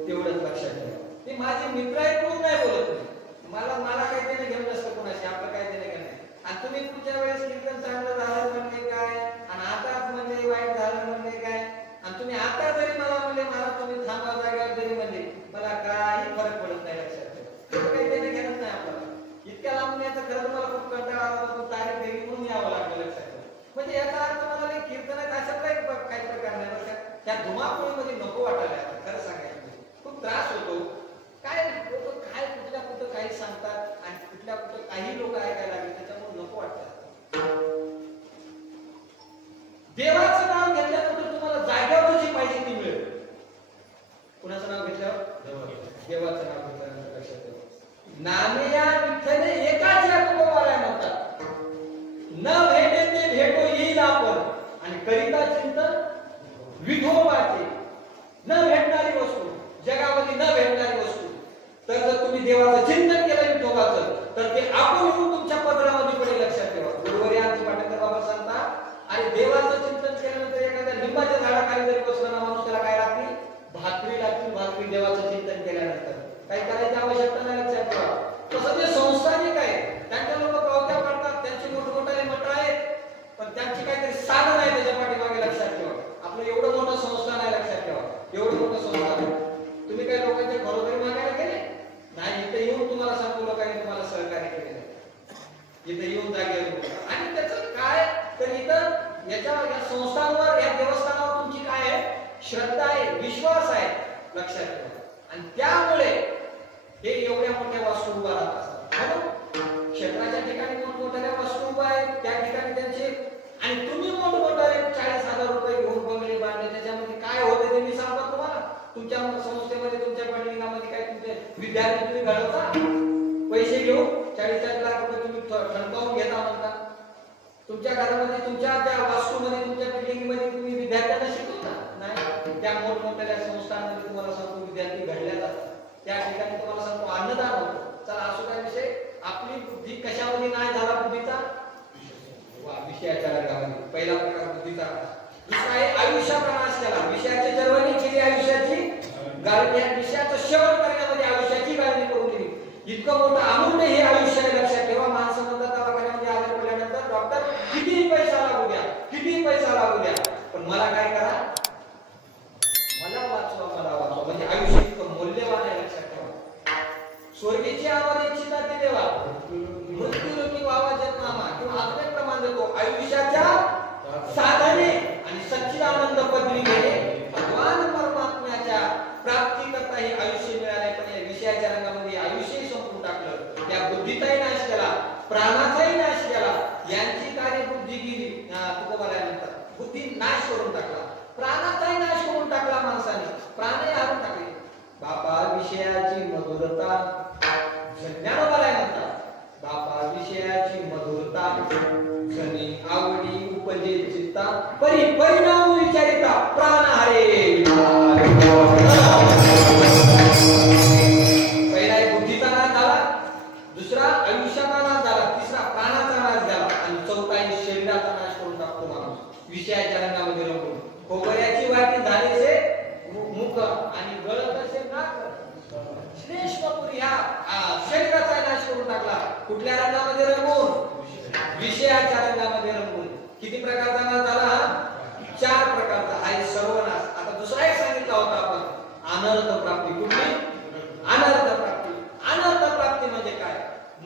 तेवढंच, लक्षात ठेवा. ते माझे मित्र आहेत म्हणून नाही बोलत नाही. मला काही देणं घेऊन नसतं कोणाशी, आपलं काही देणं घेणं नाही. आणि तुम्ही पुढच्या वेळेस कीर्तन चांगलं झालं म्हणले काय, आणि आता म्हणले वाईट झालं म्हणले काय, आणि तुम्ही आता जरी मला म्हणले महाराज तुम्ही थांबा जागेवर जरी म्हणले, मला काही फरक पडत नाही, लक्षात ठेवा. काही देणं घेणंच नाही आपल्याला. इतक्या लांबून याचं खरं तुम्हाला खूप कंटाळा आला, पण तारीख दिली म्हणून यावं लागलं, लक्षात ठेवा. म्हणजे याचा अर्थ मला कीर्तनात अशा काही प्रकार नाही बरं का. त्या धुमाकूळीमध्ये नको वाटायला, खरं सांगायचं खूप त्रास होतो. काय लोक काय कुठल्या कुठं काही सांगतात आणि कुठल्या कुठं काही लोक ऐकायला लागले, त्याच्यामुळे नको वाटतात. देवाचं नाव घेतल्यानंतर तुम्हाला जागेवर जी पाहिजे ती मिळेल. कुणाचं नाव घेतल्यावर? देवाचं नाव घेतल्यानंतर. लक्षात ठेवा. नामया विठ्ठले एकाच या तुकोबाला म्हणतात, न भेटे ते भेटो येईल आपण, आणि करिता चिंतन विठोबाचे. न भेटणारी वस्तू, जगामध्ये न भेटणारी वस्तू, तर जर तुम्ही देवाचं चिंतन केलं विठोबाचं, तर ते आपण येऊन तुमच्या पदरामध्ये पडेल, लक्षात ठेवा. गुरुवारी आमचे पाटणकर बाबा सांगतात, अरे देवाचं चिंतन केल्यानंतर एखाद्या लिंबाच्या झाडाखाली जरी बसला ना माणूस, त्याला काय लागतील? भाकरी लागतील. भाकरी देवाचं चिंतन केल्यानंतर काही करायची आवश्यकता नाही, लक्षात ठेवा. तसं जे संस्थानिक आहेत, त्यांच्या लोक पावत्या काढतात, त्यांचे मोठमोठाले मठ आहेत, पण त्यांची काहीतरी साधन आहे त्याच्या पाठीमागे, लक्षात ठेवा. आपलं एवढं मोठं संस्थान आहे, लक्षात ठेवा. एवढं मोठं संस्थान आहे. तुम्ही काही लोकांच्या घरोघरी मागायला गेले नाही, इथे येऊन तुम्हाला सांगतो लोकांनी तुम्हाला सहकार्य केलेलं आहे. इथे येऊन जागेवर. आणि त्याचं काय तर इथं या संस्थांवर, या देवस्थानावर तुमची काय आहे? श्रद्धा आहे, विश्वास आहे, लक्षात ठेवा. आणि त्यामुळे हे एवढ्या मोठ्या वास्तू उभा राहत असतात. क्षेत्राच्या ठिकाणी मोठमोठ्या वास्तू उभा आहेत, त्या ठिकाणी त्यांचे, आणि तुम्ही मोठमोठे 40,000 रुपये घेऊन बंगले बांधले, त्याच्यामध्ये काय होते ते मी सांगतो तुम्हाला. तुमच्या संस्थेमध्ये, तुमच्या बिल्डिंगामध्ये काय तुमचे विद्यार्थी तुम्ही घडवता, पैसे घेऊन 40 लाख रुपये तुम्ही ठणकावून घेता म्हणता. तुमच्या घरामध्ये, तुमच्या त्या वास्तूमध्ये, तुमच्या बिल्डिंगमध्ये तुम्ही विद्यार्थ्यांना शिकवता. मोठमोठ्या संस्थांमध्ये तुम्हाला सांगतो विद्यार्थी घडल्या जातात. त्या ठिकाणी तुम्हाला सांगतो अन्नदान होतं. चला असो काय विषय, आपली बुद्धी कशामध्ये नाही झाला बुद्धीचा, विषयाच्या रंगामध्ये. पहिला प्रकार बुद्धीचा. दुसरा आहे आयुष्याचा नाश केला. विषयाची जर्वणी केली, आयुष्याची गाळणी, विषयाचं सेवन करण्यामध्ये आयुष्याची गाळणी करून दिली. इतकं मोठं अमूल्य हे आयुष्य आहे, लक्षात ठेवा. माणसं म्हणतात दवाखान्यामध्ये आजारी पडल्यानंतर डॉक्टर किती पैसा लागू द्या, किती पैसा लागू द्या, पण मला काय करा, मला वाचवा, मला वाचवा. म्हणजे आयुष्य इतकं मौल्यवान आहे, लक्षात ठेवा. स्वर्गीची आम्हाला इच्छिता ती देवा, मृत्यूलोकी वावा जन्मामा किंवा अग्ने प्रमाण देतो. आयुष्याच्या साधने आणि सच्चिदानंद पदवी घेणे, भगवान परमात्म्याच्या प्राप्ती करता हे आयुष्य मिळाले. पण या विषयाच्या रंगामध्ये आयुष्यही संपून टाकलं. त्या बुद्धीचाही नाश केला, प्राणाचाही नाश केला. यांची कार्य बुद्धी गेली, तुकोबारायांनंतर बुद्धी नाश करून टाकला, प्राणाचाही नाश करून टाकला माणसाने, प्राणही हारून टाकले. बापा विषयाची मधुरता, ज्ञानोबाराय म्हणतात, बापा विषयाची मधुरता जनी आवडी उपजे चित्ता, परिणाम विचारिता प्राण हरे. पहिला बुद्धीचा नाश झाला, दुसरा आयुष्याचा नाश झाला, तिसरा प्राणाचा नाश झाला आणि चौथा शरीराचा नाश करून टाकतो माणूस विषयाच्या रंगामध्ये रंगून. खोबऱ्याची वाटी झालीचे मुख आणि गळत असे नाक, श्रेष्ठपुरी ह्या शरीराचा नाश करून टाकला. कुठल्या रंगामध्ये रंगून, विषयाच्या रंगामध्ये रंगून. किती प्रकारचा नाश झाला हा? 4 प्रकारचा. हा सर्वनाश. आता दुसरा एक सांगितला होता आपण, अनर्थ प्राप्ती. कुठली? अनर्थ प्राप्ती. अनर्थ प्राप्ती म्हणजे काय?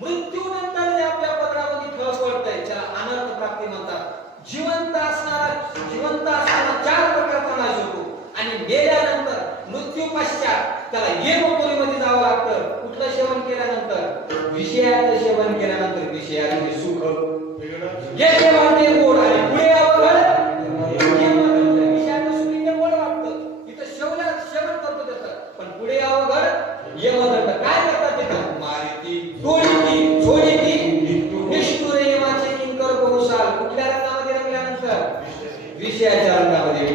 मृत्यूनंतर जे आपल्या पदरामध्ये फळ पडतंय त्याला अनर्थ प्राप्ती म्हणतात. जिवंत असताना 4 प्रकारचा नाश होतो आणि मेल्यानंतर मृत्यू पश्चात त्याला येमपुरीमध्ये जावं लागतं. कुठलं सेवन केल्यानंतर? विषयाचं सेवन केल्यानंतर. विषयाचे सुख हे सेवन ते गोड आणि पुढे अवघड विषयाचं सुख ते गोड वाटतं, इथं सेवन करतो त्याचं, पण पुढे अवघड यमदंड. काय करतात तिथं? मारिती, तोडीती, छोडीती, निष्ठुर यमाचे किंकर बहुसाल. कुठल्या रंगामध्ये रंगल्यानंतर? विषयाच्या रंगामध्ये.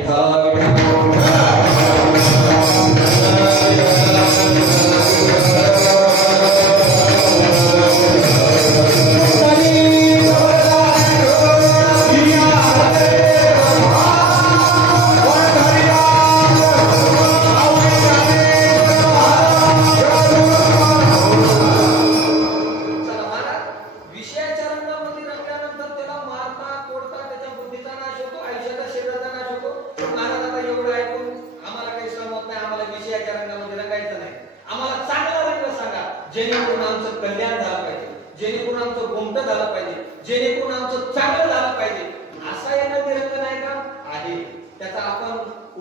जेणेकरून आमचं कल्याण झालं पाहिजे, जेणेकरून आमचं गोमट झालं पाहिजे, जेणेकरून आमचं चांगलं झालं पाहिजे. असा एखादा रंग नाही का? आहे. त्याचा आपण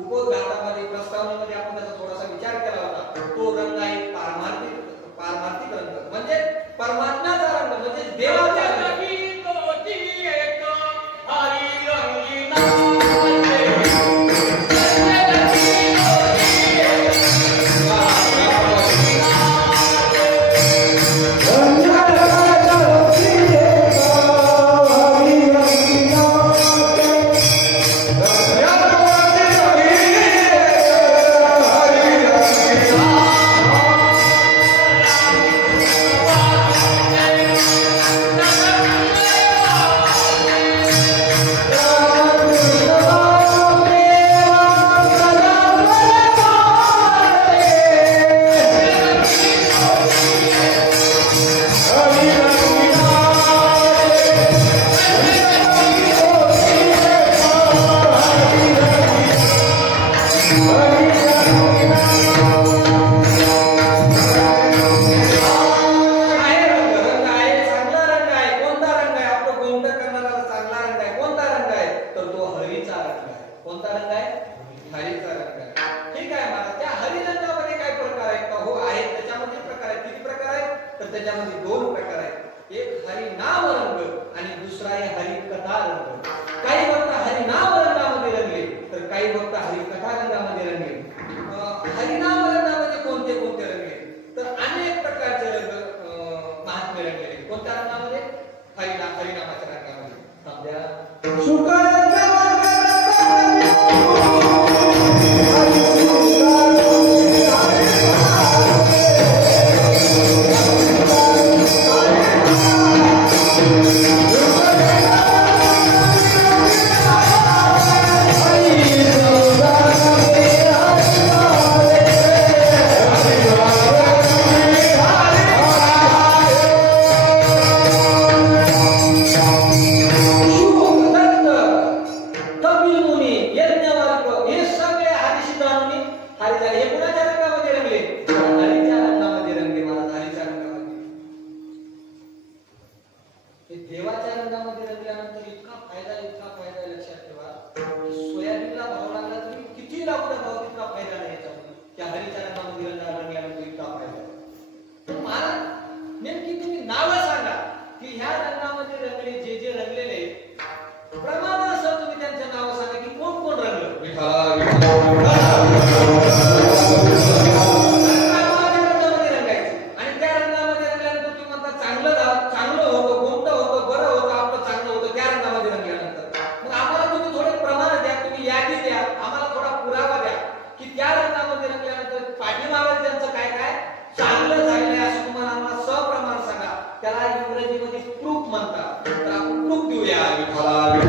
उपगातामध्ये, प्रस्तावनेमध्ये आपण त्याचा थोडासा विचार केला होता. तो रंग आहे पारमार्थिक रंग, म्हणजे परमात्म्याचा रंग, म्हणजे देवाचा रंग. त्याच्यामध्ये 2 प्रकार आहेत. एक हरिनाम रंग आणि दुसरा आहे हरिकथा रंग. काही भक्त हरिनाम रंगामध्ये रंगले तर काही भक्त हरिकथा रंगामध्ये रंगले. हरिनाम रंगामध्ये कोणते कोणते रंगले तर अनेक प्रकारचे रंग महात्मे रंगले. कोणत्या रंगामध्ये? हरिनामाच्या रंगामध्ये. समजा इंग्रजीमध्ये प्रूफ म्हणतात. तर आपण प्रूफ देऊया विठ्ठला.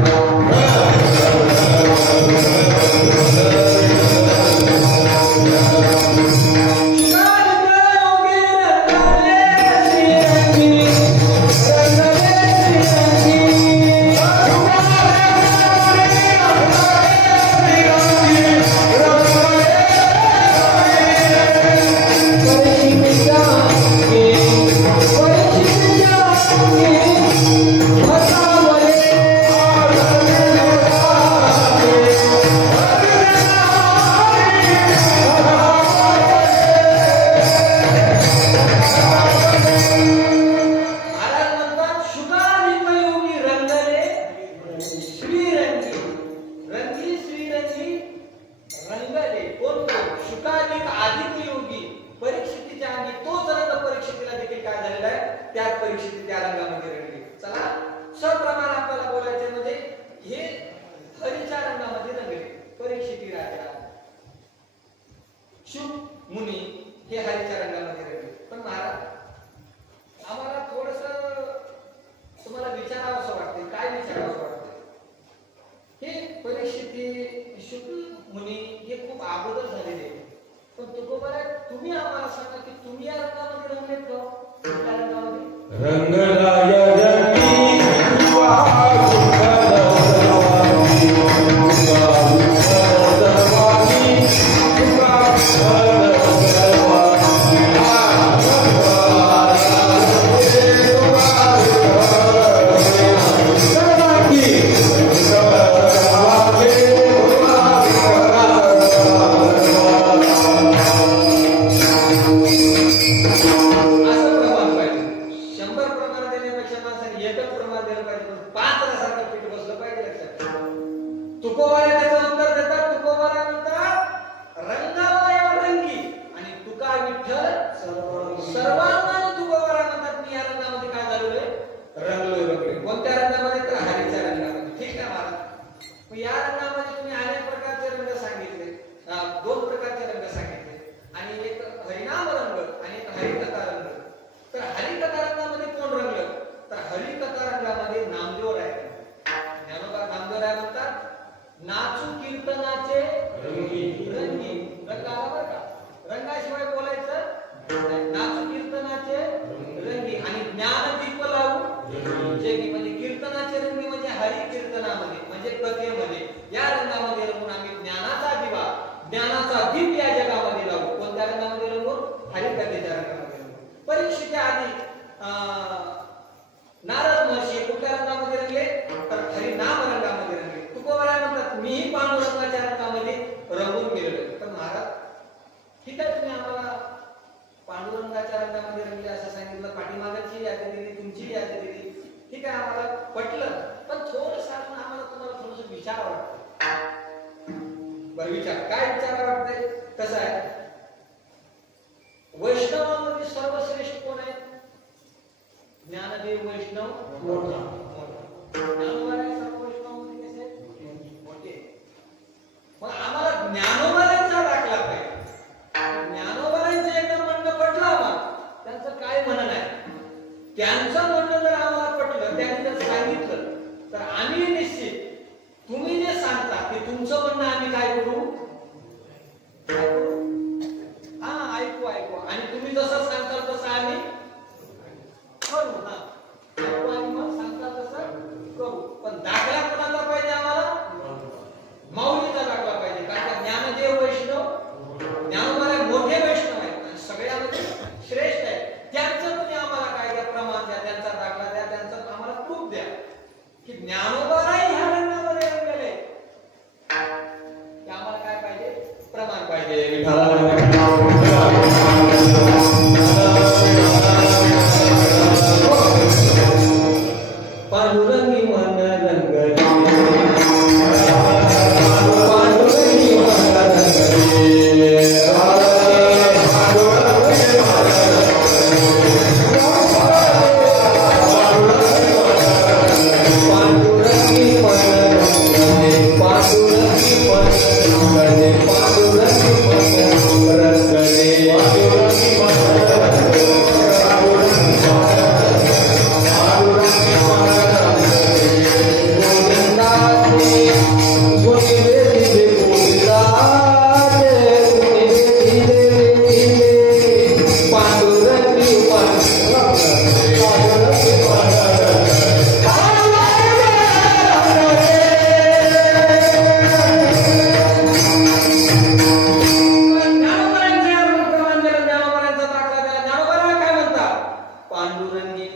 पांडुरंगी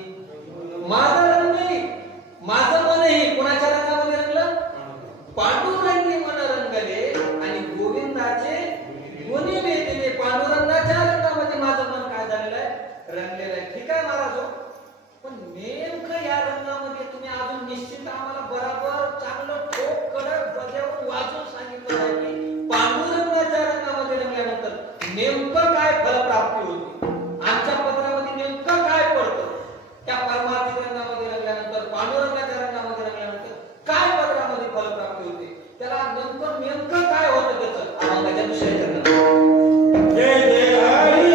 माझं रंगी, माझं मनही कोणाच्या रंगामध्ये रंगलं? पांडुरंगी मन रंगले आणि गोविंदाचे गुणी वेधले. पांडुरंगाच्या रंगामध्ये माझं मन काय झालेलं आहे? रंगलेलं आहे. ठीक आहे महाराज, पण नेमकं या रंगामध्ये तुम्ही अजून निश्चित आम्हाला बरोबर चांगलं ठोक कडक बजावून वाजून सांगितलं आहे की पांडुरंगाच्या रंगामध्ये रंगल्यानंतर नेमकं काय फलप्राप्ती होती, आमच्या पत्रामध्ये नेमकं काय पडतं, त्या परमार्थिक रंगामध्ये रंगल्यानंतर पांडुरंगाच्या रंगामध्ये रंगल्यानंतर काय पत्रामध्ये फलप्राप्ती होते, त्याला नेमकं काय होतं त्याचं अभंगाच्या दुसऱ्या चरणात जय जय हरी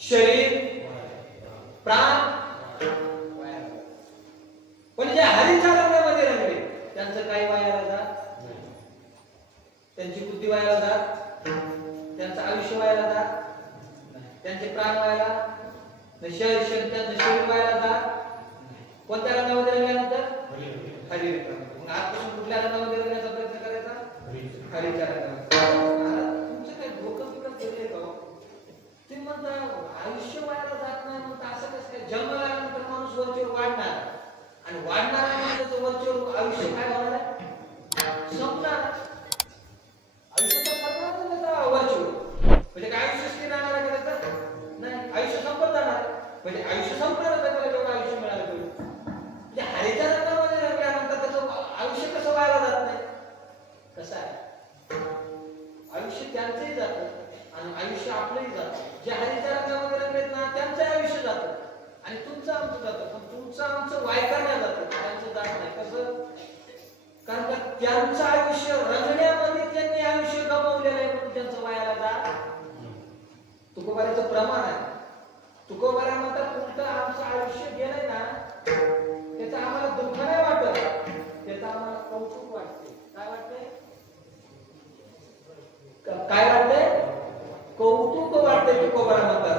शरीर प्राण पण जे हरीच्या रंगामध्ये रंगले त्यांचं काही वायाला जात, त्यांची बुद्धी वायाला जात, त्यांचं आयुष्य वायाला जात, त्यांचे प्राण वायाला, त्यांचं शरीर वायाला जात. कोणत्या रंगामध्ये रंगल्यानंतर हरी रंगामध्ये. मग आजपासून कुठल्या रंगामध्ये रंगण्याचा प्रयत्न करायचा? हरीच्या रंगामध्ये. तुमचं काही डोकं बिकं केलंय का? तुम्ही म्हणता आयुष्य वायाला जात नाही, म्हणता असं कसं काय? जन्मल्यानंतर माणूस वरचेवर वाढणार आणि वाढणारा माणसाचं वरचेवर आयुष्य काय होणार आहे? संपणार. आयुष्य तर संपणार वरचेवर. म्हणजे काय आयुष्य स्थिर राहणार आहे का? नाही, आयुष्य संपत जाणार. म्हणजे आयुष्य संपणार तर त्याला जेवढं आयुष्य मिळालं तेवढं. म्हणजे हरीच्या रंगामध्ये रंगल्यानंतर त्याचं आयुष्य कसं वायाला जात नाही? कसं आहे? आयुष्य त्यांचंही जातं आणि आयुष्य आपलंही जातं. जे हरीच्या रंगामध्ये रंगलेत ना त्यांचं आयुष्य जातं आणि तुमचं आमचं जातं. पण तुमचं आमचं वायकांना जातं, त्यांचं जात नाही. कसं? कारण का त्यांचं आयुष्य रंगण्यामध्ये त्यांनी आयुष्य गमावलेलं आहे म्हणून त्यांचं वायाला जात. तुकोबाऱ्याचं प्रमाण आहे. तुकोबाऱ्या म्हणतात उलट आमचं आयुष्य गेलंय ना त्याचं आम्हाला दुःख नाही वाटत, त्याचं आम्हाला कौतुक वाटते. काय वाटतंय? काय वाटतंय? कौतुक वाटतंय तुकोबाऱ्या म्हणतात.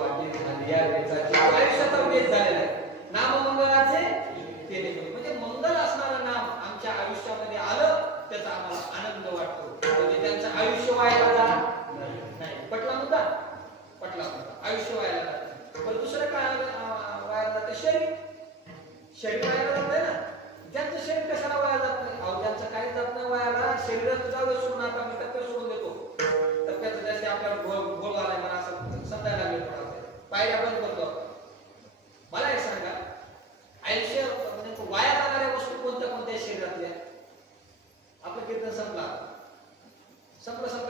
वाटे झाली या वेचाची आयुष्याचा वेध झालेला आहे. नाममंगलाचे ते नाही. म्हणजे मंगल असणारं नाम आमच्या आयुष्यामध्ये आलं त्याचा आम्हाला आनंद वाटतो. म्हणजे त्यांचं आयुष्य व्हायला जात नाही. पटला मुद्दा? पटला मुद्दा. आयुष्य व्हायला जात. पण दुसरं काय व्हायला जातं? शरीर व्हायला जात आहे ना. ज्यांचं शरीर कशाला व्हायला जात नाही? अहो ज्यांचं काही जात नाही व्हायला, शरीराचं जाऊ सोडून आता मी टप्प्या सोडून देतो. टप्प्याचं जास्त आपल्याला गोळ घालाय मला असं समजायला लागेल. पायऱ्या बंद करतो. मला एक सांगा, आयुष्य म्हणजे वाया जाणाऱ्या वस्तू कोणत्या कोणत्या शरीरातल्या? आपलं कीर्तन संपलं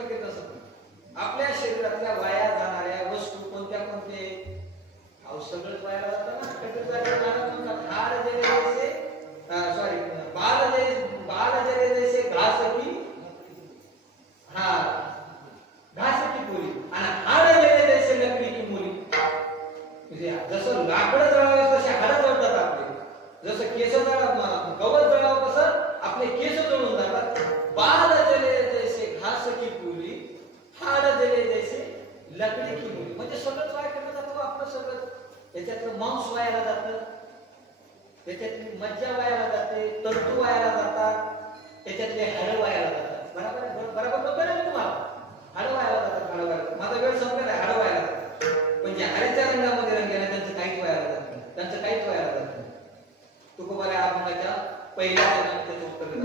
कीर्तन संपलं. आपल्या शरीरातल्या वाया जाणाऱ्या वस्तू कोणत्या कोणते? अहो सगळंच वाया जातं ना. हाड जले जैसे सॉरी बाल जले जैसे घास की पोळी आणि हाड जले जैसे लकडी की मोली. म्हणजे जसं लाकडं जळावं तसे हाड जळतात आपले. जसं केस गवत जळावं तसं आपले केस जळून जातात. बाल जले जैसे घास की पोळी, हाड जले जैसे लकडी की मोली. म्हणजे सगळंच वाया करत जातो आपलं सगळं. त्याच्यातलं मांस वायाला जातं, त्याच्यातली मज्जा वायाला जाते, तंतू वायाला जातात, त्याच्यातले हाड वायाला जातात. बरोबर बोलतोय ना मी तुम्हाला? हाड वायाला जातात, हाड वायाला. माझा वेळ संपला आहे. हाड वायाला जातात. पण जे हरेच्या रंगामध्ये रंगेला त्यांचं काहीच वायाला जात नाही. त्यांचं काहीच वायाला जात नाही. तुकोबाला अभंगाच्या पहिल्या त्याचं उत्तर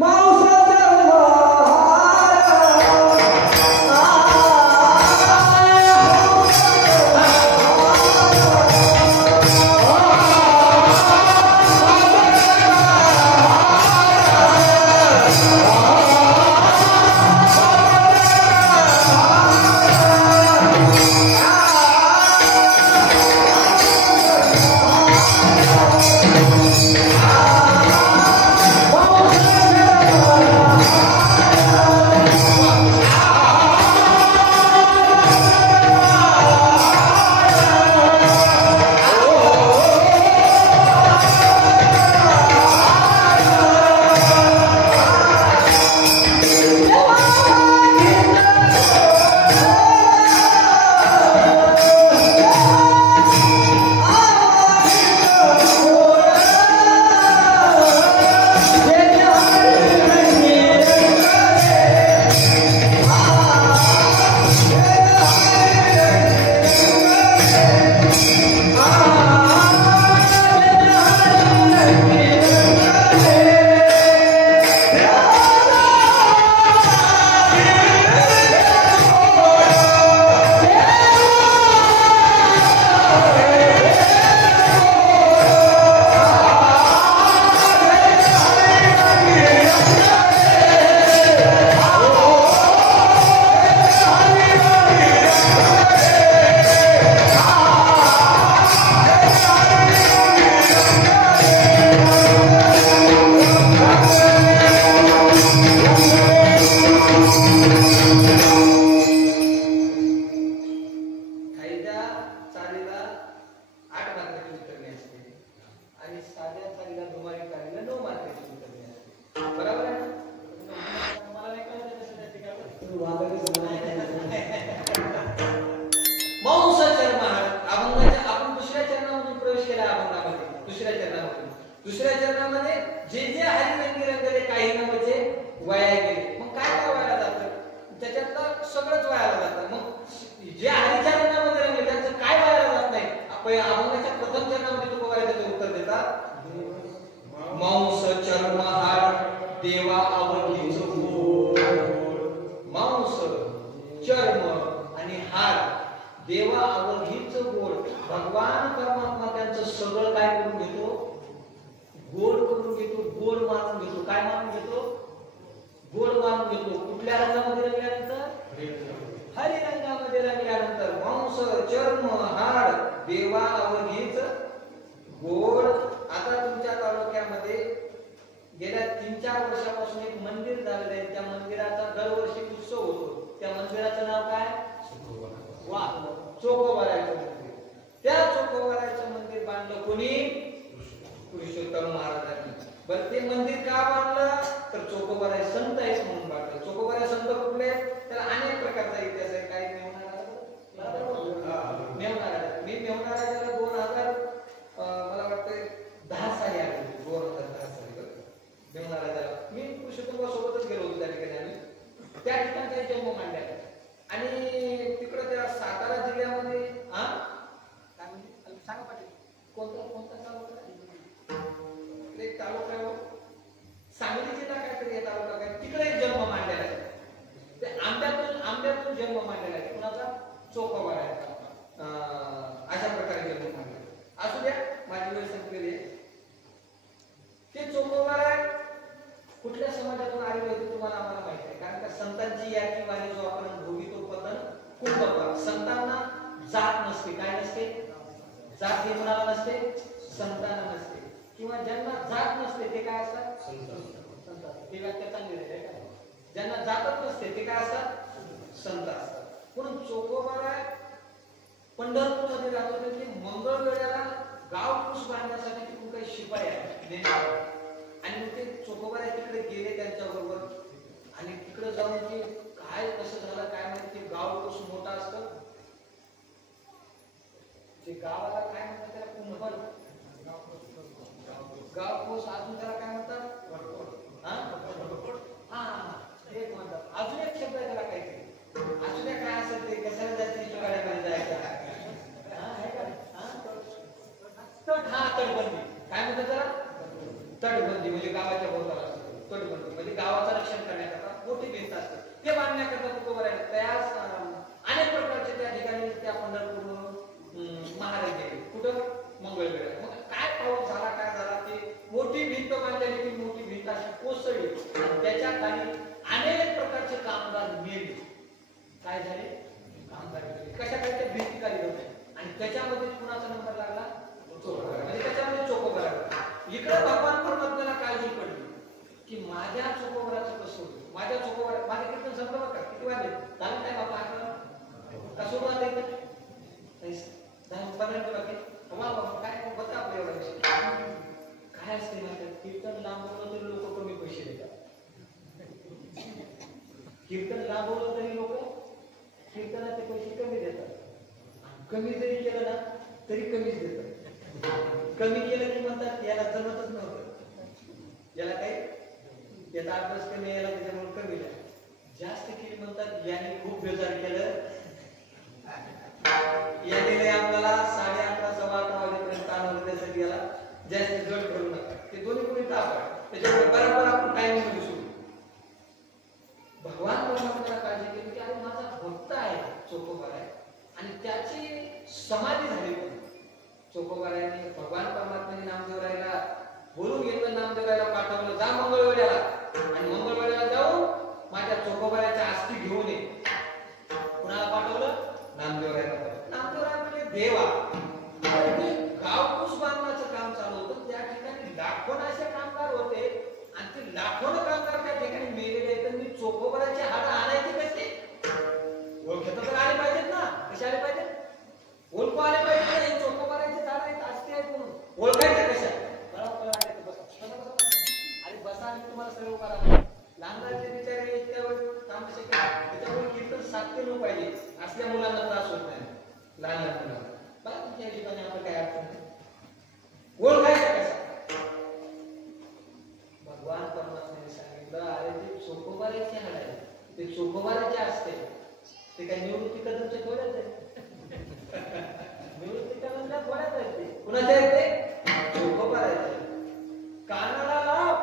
दुसऱ्या चरणामध्ये जे जे हरिरंगी रंगले काही नवचे वाया गेले. मग काय काय वाया जातं? त्याच्यातलं सगळंच वाया जातं. मग जे हरीच्या रंगामध्ये रंगले त्यांचं काय वाया जात नाही. आपण अभंगाच्या प्रथम चरणामध्ये तो बघायला त्याचं उत्तर देतात. मांस चर्म हाड देवा अवघीच गोड. मांस चर्म आणि हाड देवा अवघीच गोड. भगवान परमात्मा त्यांचं सगळं काय करून घेतो? गोड करून घेतो, गोड मानून घेतो. काय मानून घेतो? गोड मानून घेतो. कुठल्या रंगामध्ये रंगल्यानंतर? हरी रंगामध्ये रंगल्यानंतर. मांस चर्म हाड देवा अवघीच गोड. आता तुमच्या तालुक्यामध्ये गेल्या 3-4 वर्षापासून एक मंदिर झालेलं आहे. त्या मंदिराचा दरवर्षी उत्सव होतो. त्या मंदिराचं नाव काय? वा, चोखोबारायचं मंदिर. त्या चोखोबारायचं मंदिर बांधलं कोणी? पुरुषोत्तम महाराजांनी. बरं ते मंदिर का बांधलं? तर चोखोबाराय संत आहेत म्हणून बांधलं. चोखोबाराय संत कुठले? त्याला अनेक प्रकारचा इतिहास आहे. काही नेमणार मी काय नसते? जात कोणाला नसते? संतांना नसते. किंवा ज्यांना जात नसते ते काय असतात? संत. ती व्याख्या चांगली आहे का? ज्यांना जातच नसते ते काय असतात? संत असतात. म्हणून चोखोबाराय पंढरपूर मध्ये जातो ते मंगळवेढ्याला गाव कुस बांधण्यासाठी तिकडून काही शिपाई आहे आणि मग ते चोखोबाराय तिकडे गेले त्यांच्याबरोबर आणि तिकडे जाऊन ते काय कसं झालं काय माहिती. ते गाव कुस मोठा असतं ते गावाला काय म्हणतात त्याला कुंभल गाव कुस अजून त्याला काय म्हणतात? एक म्हणतात. अजून एक शब्द आहे त्याला काहीतरी अजून काय असेल ते कशाला जास्त गाड्यामध्ये जायचं तटबंदी काय म्हणतात त्याला? तटबंदी म्हणजे गावाच्या भोवताला असतो. तटबंदी म्हणजे गावाचं रक्षण करण्याकरता मोठी भिंत असते. ते बांधण्याकरता तुकोबाराय त्या अनेक प्रकारचे त्या ठिकाणी त्या पंढरपूर महाराज गेले. कुठं? मंगळवेढा. मग काय पाऊस झाला काय झाला ते मोठी भिंत बांधलेली ती मोठी भिंत अशी कोसळली आणि त्याच्या खाली अनेक प्रकारचे कामगार मेले. काय झाले? कामगार मेले. कशाकडे? त्या भिंतीखाली होते आणि त्याच्यामध्ये कुणाचा नंबर लागला? म्हणजे त्याच्यामध्ये चोखोबाराय. इकडे भगवान परमात्म्याला काळजी पडली की माझ्या चोखोबाराचं कसं होतं. माझ्या चोखोबारा माझे कीर्तन संपलं बरं का? किती वाजले? झालं काय बाबा? का सोडून आले? 10-15 मिनिटं बाकी. बाबा काय बघा आपल्या एवढा विषय काय असते माहिती? कीर्तन लांबवलं तरी लोक कमी पैसे देतात. कीर्तन लांबवलं तरी लोक कीर्तनाचे पैसे कमी देतात. कमी जरी केलं ना तरी कमीच देतात. कमी केलं की म्हणतात याला जमतच नव्हतं, याला काही याचा अभ्यास कमी याला त्याच्यामुळे कमी द्या. जास्त केली म्हणतात याने खूप बेजार केलं, याने आपल्याला 11:30 11:15 वाजेपर्यंत आणलं त्यासाठी याला जास्त जड करू नका. ते दोन्ही कोणी ताप आहे त्याच्यामुळे बरोबर आपण टाइमिंग मध्ये सुरू. भगवान परमात्म्याला काळजी केली की अरे माझा भक्त आहे चोखोबाराय आणि त्याची समाधी झाली. चोखोबारायने भगवान परमात्म्याने नामदेवरायला बोलून घेतलं, नामदेवरायला पाठवलं जा मंगळवेढ्याला आणि मंगळवेढ्याला जाऊन माझ्या चोखोबारायच्या अस्थी घेऊन ये. कुणाला पाठवलं? नामदेवरायला. नामदेवराय म्हणजे देवा. गाव कुस बांधण्याचं काम चालू होतं. त्या ठिकाणी लाखोन असे कामगार होते आणि ते लाखोन कामगार त्या ठिकाणी मेलेले आहेत. मी चोखोबारायचे हाड आणायचे कसे? ओळखता तर आले पाहिजेत ना. कसे आले पाहिजेत? ओळखू आले पाहिजे. हे चोखोबारायचे झाड आहेत असते आहेत म्हणून ओळखायचे कशा? अरे बसा आणि तुम्हाला सर्व करा. लहान लहानचे बिचारे इतक्या वेळ थांबू शकत त्याच्यामुळे कीर्तन सातते पाहिजे. असल्या मुलांना त्रास होत नाही. लहान लहान मुलांना बघा तुमच्या ठिकाणी आपण काय अडचण नाही. ओळखायचं कशा? भगवान परमात्म्याने सांगितलं अरे ते चोखोबारायचे हाड आहे, ते चोखोबाराचे असते. ते काय निवृत्ती कदमचे थोड्याच आहे. निवृत्ती कदमच्या थोड्याच आहेत. ते कुणाचे आहेत? ते चोखोबारायचे. कानाला लाव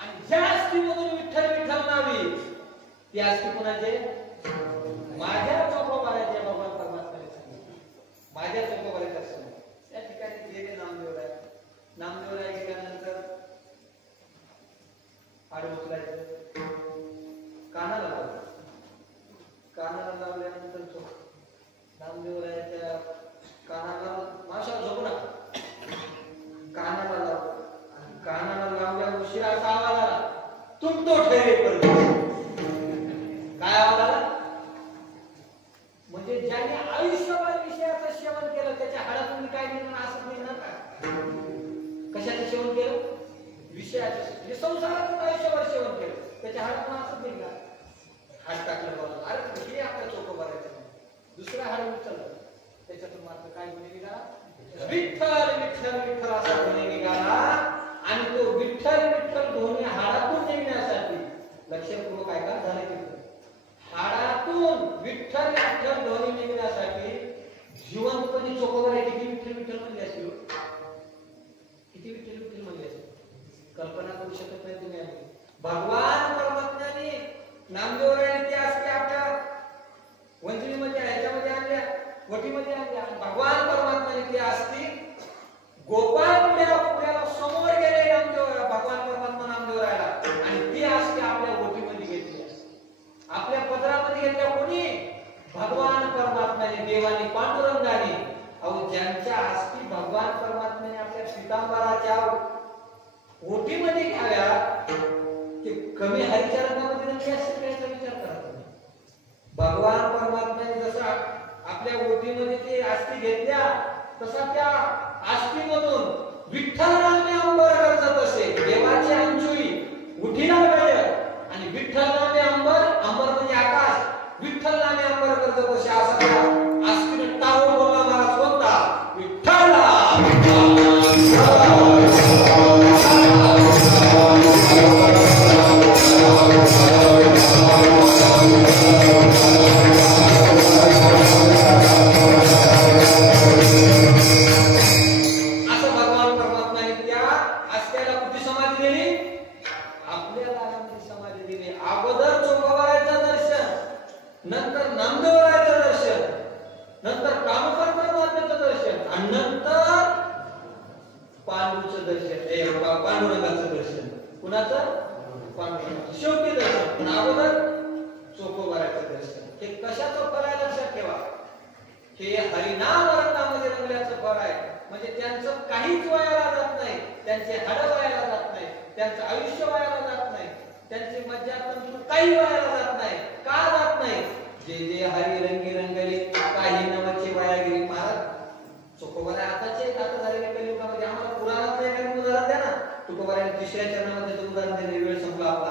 आणि ज्या अस्थीमधून विठ्ठल विठ्ठल नावी ती अस्थी कुणाचे? माझ्या चोखोबारायचे. भगवान परमात्म्याने सांगितलं माझ्या चोखोबारायचे असं. त्या ठिकाणी गेले नामदेवराय. नामदेवराय गेल्यानंतर हाड उचलायचं, कानाला लावलं. कानाला लावल्यानंतर नामदेवरायाच्या कानाला माशाला झोपू नका. कानाला लावलं आणि कानाला लावल्या उशिरा असा आवाज आला तुम तो ठेरे परदेशी. काय आवाज आला? म्हणजे ज्याने आयुष्यभर विषयाचं सेवन केलं त्याच्या हाडातून काय निर्माण असं मिळणार का? कशाचं सेवन केलं? विषयाचं. म्हणजे संसाराचं आयुष्यभर सेवन केलं त्याच्या हाडातून असं निघणार. हाड टाकलं बाजूला. अरे हे आपल्या चोखोबारायचं. दुसरा हाड उचललं त्याच्यातून मात्र काय गुन्हे निघाला? विठ्ठल विठ्ठल विठ्ठल असा गुन्हे निघाला. आणि तो विठ्ठल विठ्ठल ध्वनी हाडातून निघण्यासाठी लक्षपूर्वक काय का झालं की हाडातून विठ्ठल विठ्ठल ध्वनी निघण्यासाठी जिवंतपणे चोखोबाराय किती विठ्ठल विठ्ठल म्हणले असतील? किती विठ्ठल विठ्ठल म्हणले असतील? कल्पना करू शकत नाही तुम्ही. भगवान परमात्म्याने नामदेवरायने ती असते आपल्या वंजनीमध्ये ह्याच्यामध्ये आणल्या, वटीमध्ये आणल्या. भगवान परमात्म्याने ती असती गोपाळ पुढ्याला समोर गेले नामदेवराय. भगवान परमात्मा नामदेवरायला आणि ती असते आपल्या वटीमध्ये घेतली, आपल्या पदरामध्ये घेतल्या. कोणी? भगवान परमात्म्याने, देवाने, पांडुरंगाने. पितांबराच्या ओटीमध्ये घ्याव्या ते कमी हरीच्या रंगामध्ये रंगले असतील का याचा विचार करा तुम्ही. भगवान परमात्म्याने जसा आपल्या ओटीमध्ये ते अस्थी घेतल्या तसा त्या अस्थीमधून विठ्ठल नामे अंबर गरजत असे. देवाची अंचुई उठीला पाहिजे आणि विठ्ठल नामे अंबर, अंबर म्हणजे आकाश, विठ्ठल नामे अंबर गरजत असे असा त्या अस्थीने टाळून बोलला महाराज कोणता विठ्ठल. शेवटी दर्शन पण अगोदर चोखोबाराचं दर्शन. हे कशाचं फळ आहे लक्षात ठेवा. हे हरिनाम रंगामध्ये रंगल्याचं फळ आहे. म्हणजे त्यांचं काहीच वायाला जात नाही, त्यांचे हाड वायाला जात नाही, त्यांचं आयुष्य वायाला जात नाही, त्यांचे मज्जातंतू काही वायाला जात नाही. का जात नाही? जे जे हरी रंगी रंगले काही नवचे वाया गेली. महाराज चोखोबारा आताचे आता झालेल्या कलियुगामध्ये आम्हाला पुराणातलं एखादं उदाहरण द्या ना. तुकोबाराने तिसऱ्या चरणामध्ये त्याचं उदाहरण दिले. वेळ संपला आपला.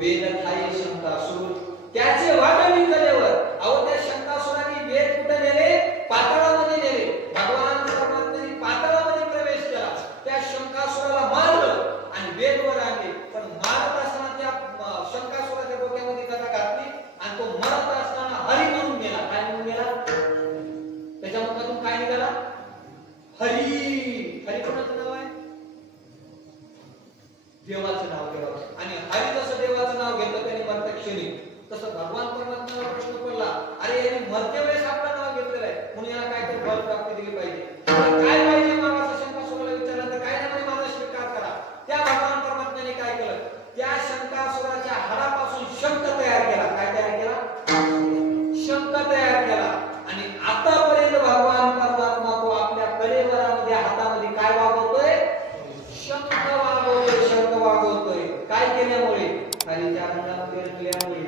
वेद खाई शंकासूर त्याचे वाट मी कलेवर. अहो त्या शंकासुराने वेद कुठे नेले? पाताळामध्ये नेले. भगवान परमात्म्याने पाताळामध्ये प्रवेश केला. त्या शंकासुराला मारलं आणि वेद वर आणले. पण मारत असताना त्या शंकासुराच्या डोक्यामध्ये गदा घातली आणि तो मरत असताना हरी म्हणून गेला. काय म्हणून गेला? त्याच्या मुखातून काय निघाला? हरी. हरी कोणाचं नाव आहे? देवाचं नाव. देवाचं. आणि हरी जसं देवाचं नाव घेतलं त्याने मरत्या क्षणी, तसं भगवान परमात्म्याला प्रश्न पडला, अरे याने मरते वेळेस आपलं नाव घेतलेलं आहे म्हणून याला काहीतरी फळ प्राप्ती दिली पाहिजे. काय पाहिजे मग असं शंकासुराला विचारलं तर काय नाही, माझा स्वीकार करा. त्या भगवान परमात्म्याने काय केलं? त्या शंकासुराच्या हाडापासून शंख तयार केला. काय तयार केला? शंख तयार केला. आणि आतापर्यंत भगवान परमात्मा तो आपल्या कलेवरामध्ये हातामध्ये काय वागवतोय? शंख वागवतोय. शंख वागवतोय. काय केल्यामुळे? हरीच्या रंगामध्ये रंगल्यामुळे.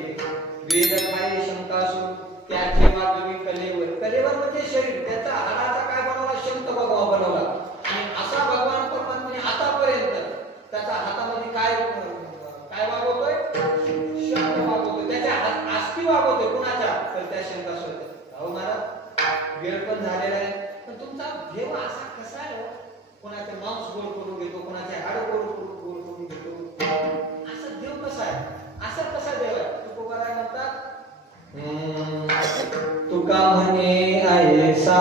वेद काय शंकासूर त्याचे वागवी कलेवर. कलेवर म्हणजे शरीर, त्याचा हाडाचा काय बनवला? शंख बनवला. आणि असा भगवान परमात्म्याने आतापर्यंत त्याच्या हातामध्ये काय काय वागवतोय? शंख वागवतोय. त्याच्या अस्थी वागवतोय. कुणाच्या? तर त्या शंकासूर. अहो महाराज वेळ पण झालेला आहे, पण तुमचा देव असा कसा आहे? कोणाचे मांस गोड करून घेतो, कोणाचे हाड गोड करून घेतो. असा देव कसा आहे? असा कसा देव आहे? तुकोबाराय म्हणतात, तुका म्हणे ऐसा,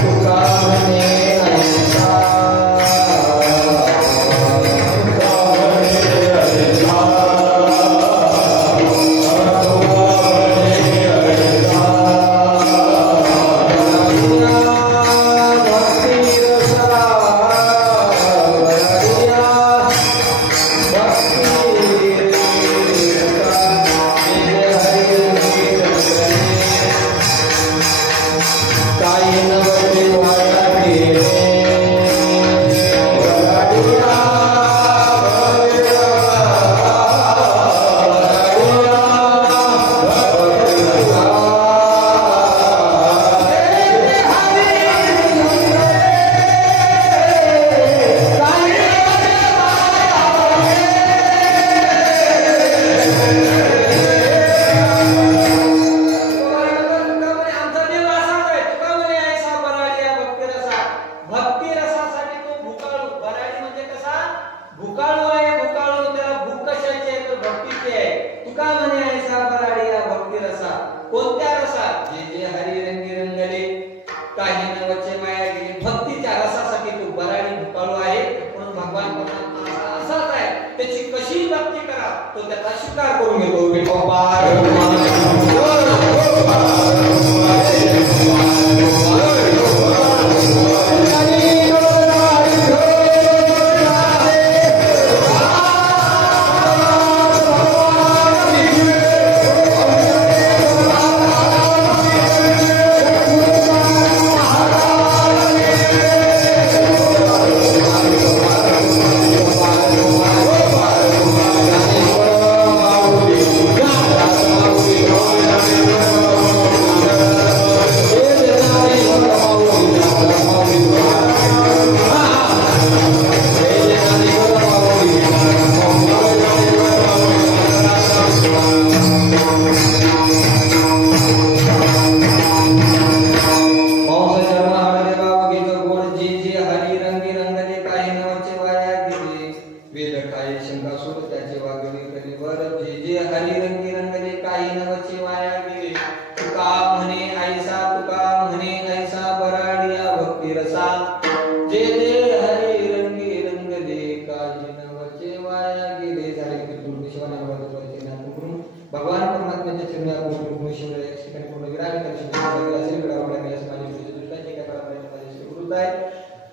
तुका म्हणे ऐसा,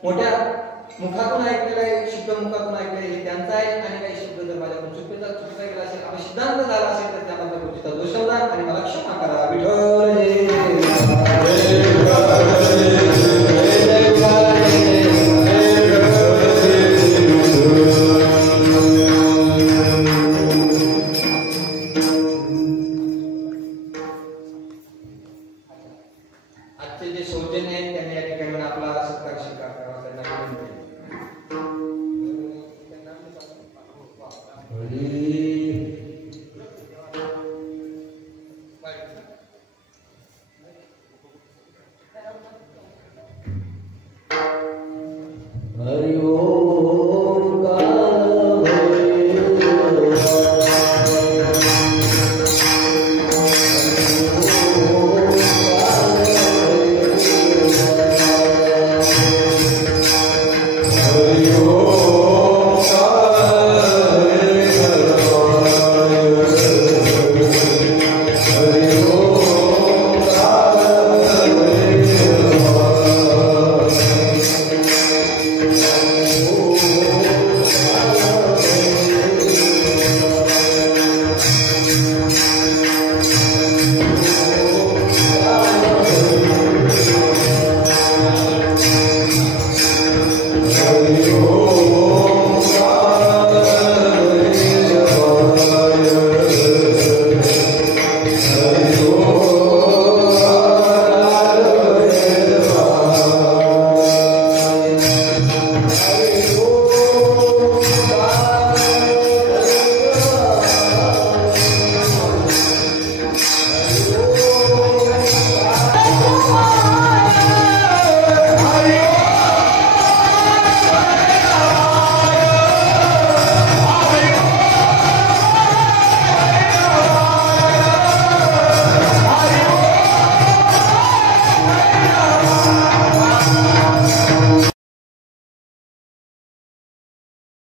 मोठ्या मुखातून ऐकलेला आहे, शुद्ध मुखातून ऐकलेलं हे त्यांचं आहे आणि काही शब्द जर माझ्याकडून चुकीचा गेला असेल, आपण सिद्धांत झाला असेल तर त्याबद्दल गोष्टीचा दोष समजा आणि मला क्षमा करा. आजचे जे सौजन्य आहेत त्यांनी या ठिकाणी आपला सत्कार स्वीकार करावा. त्यांना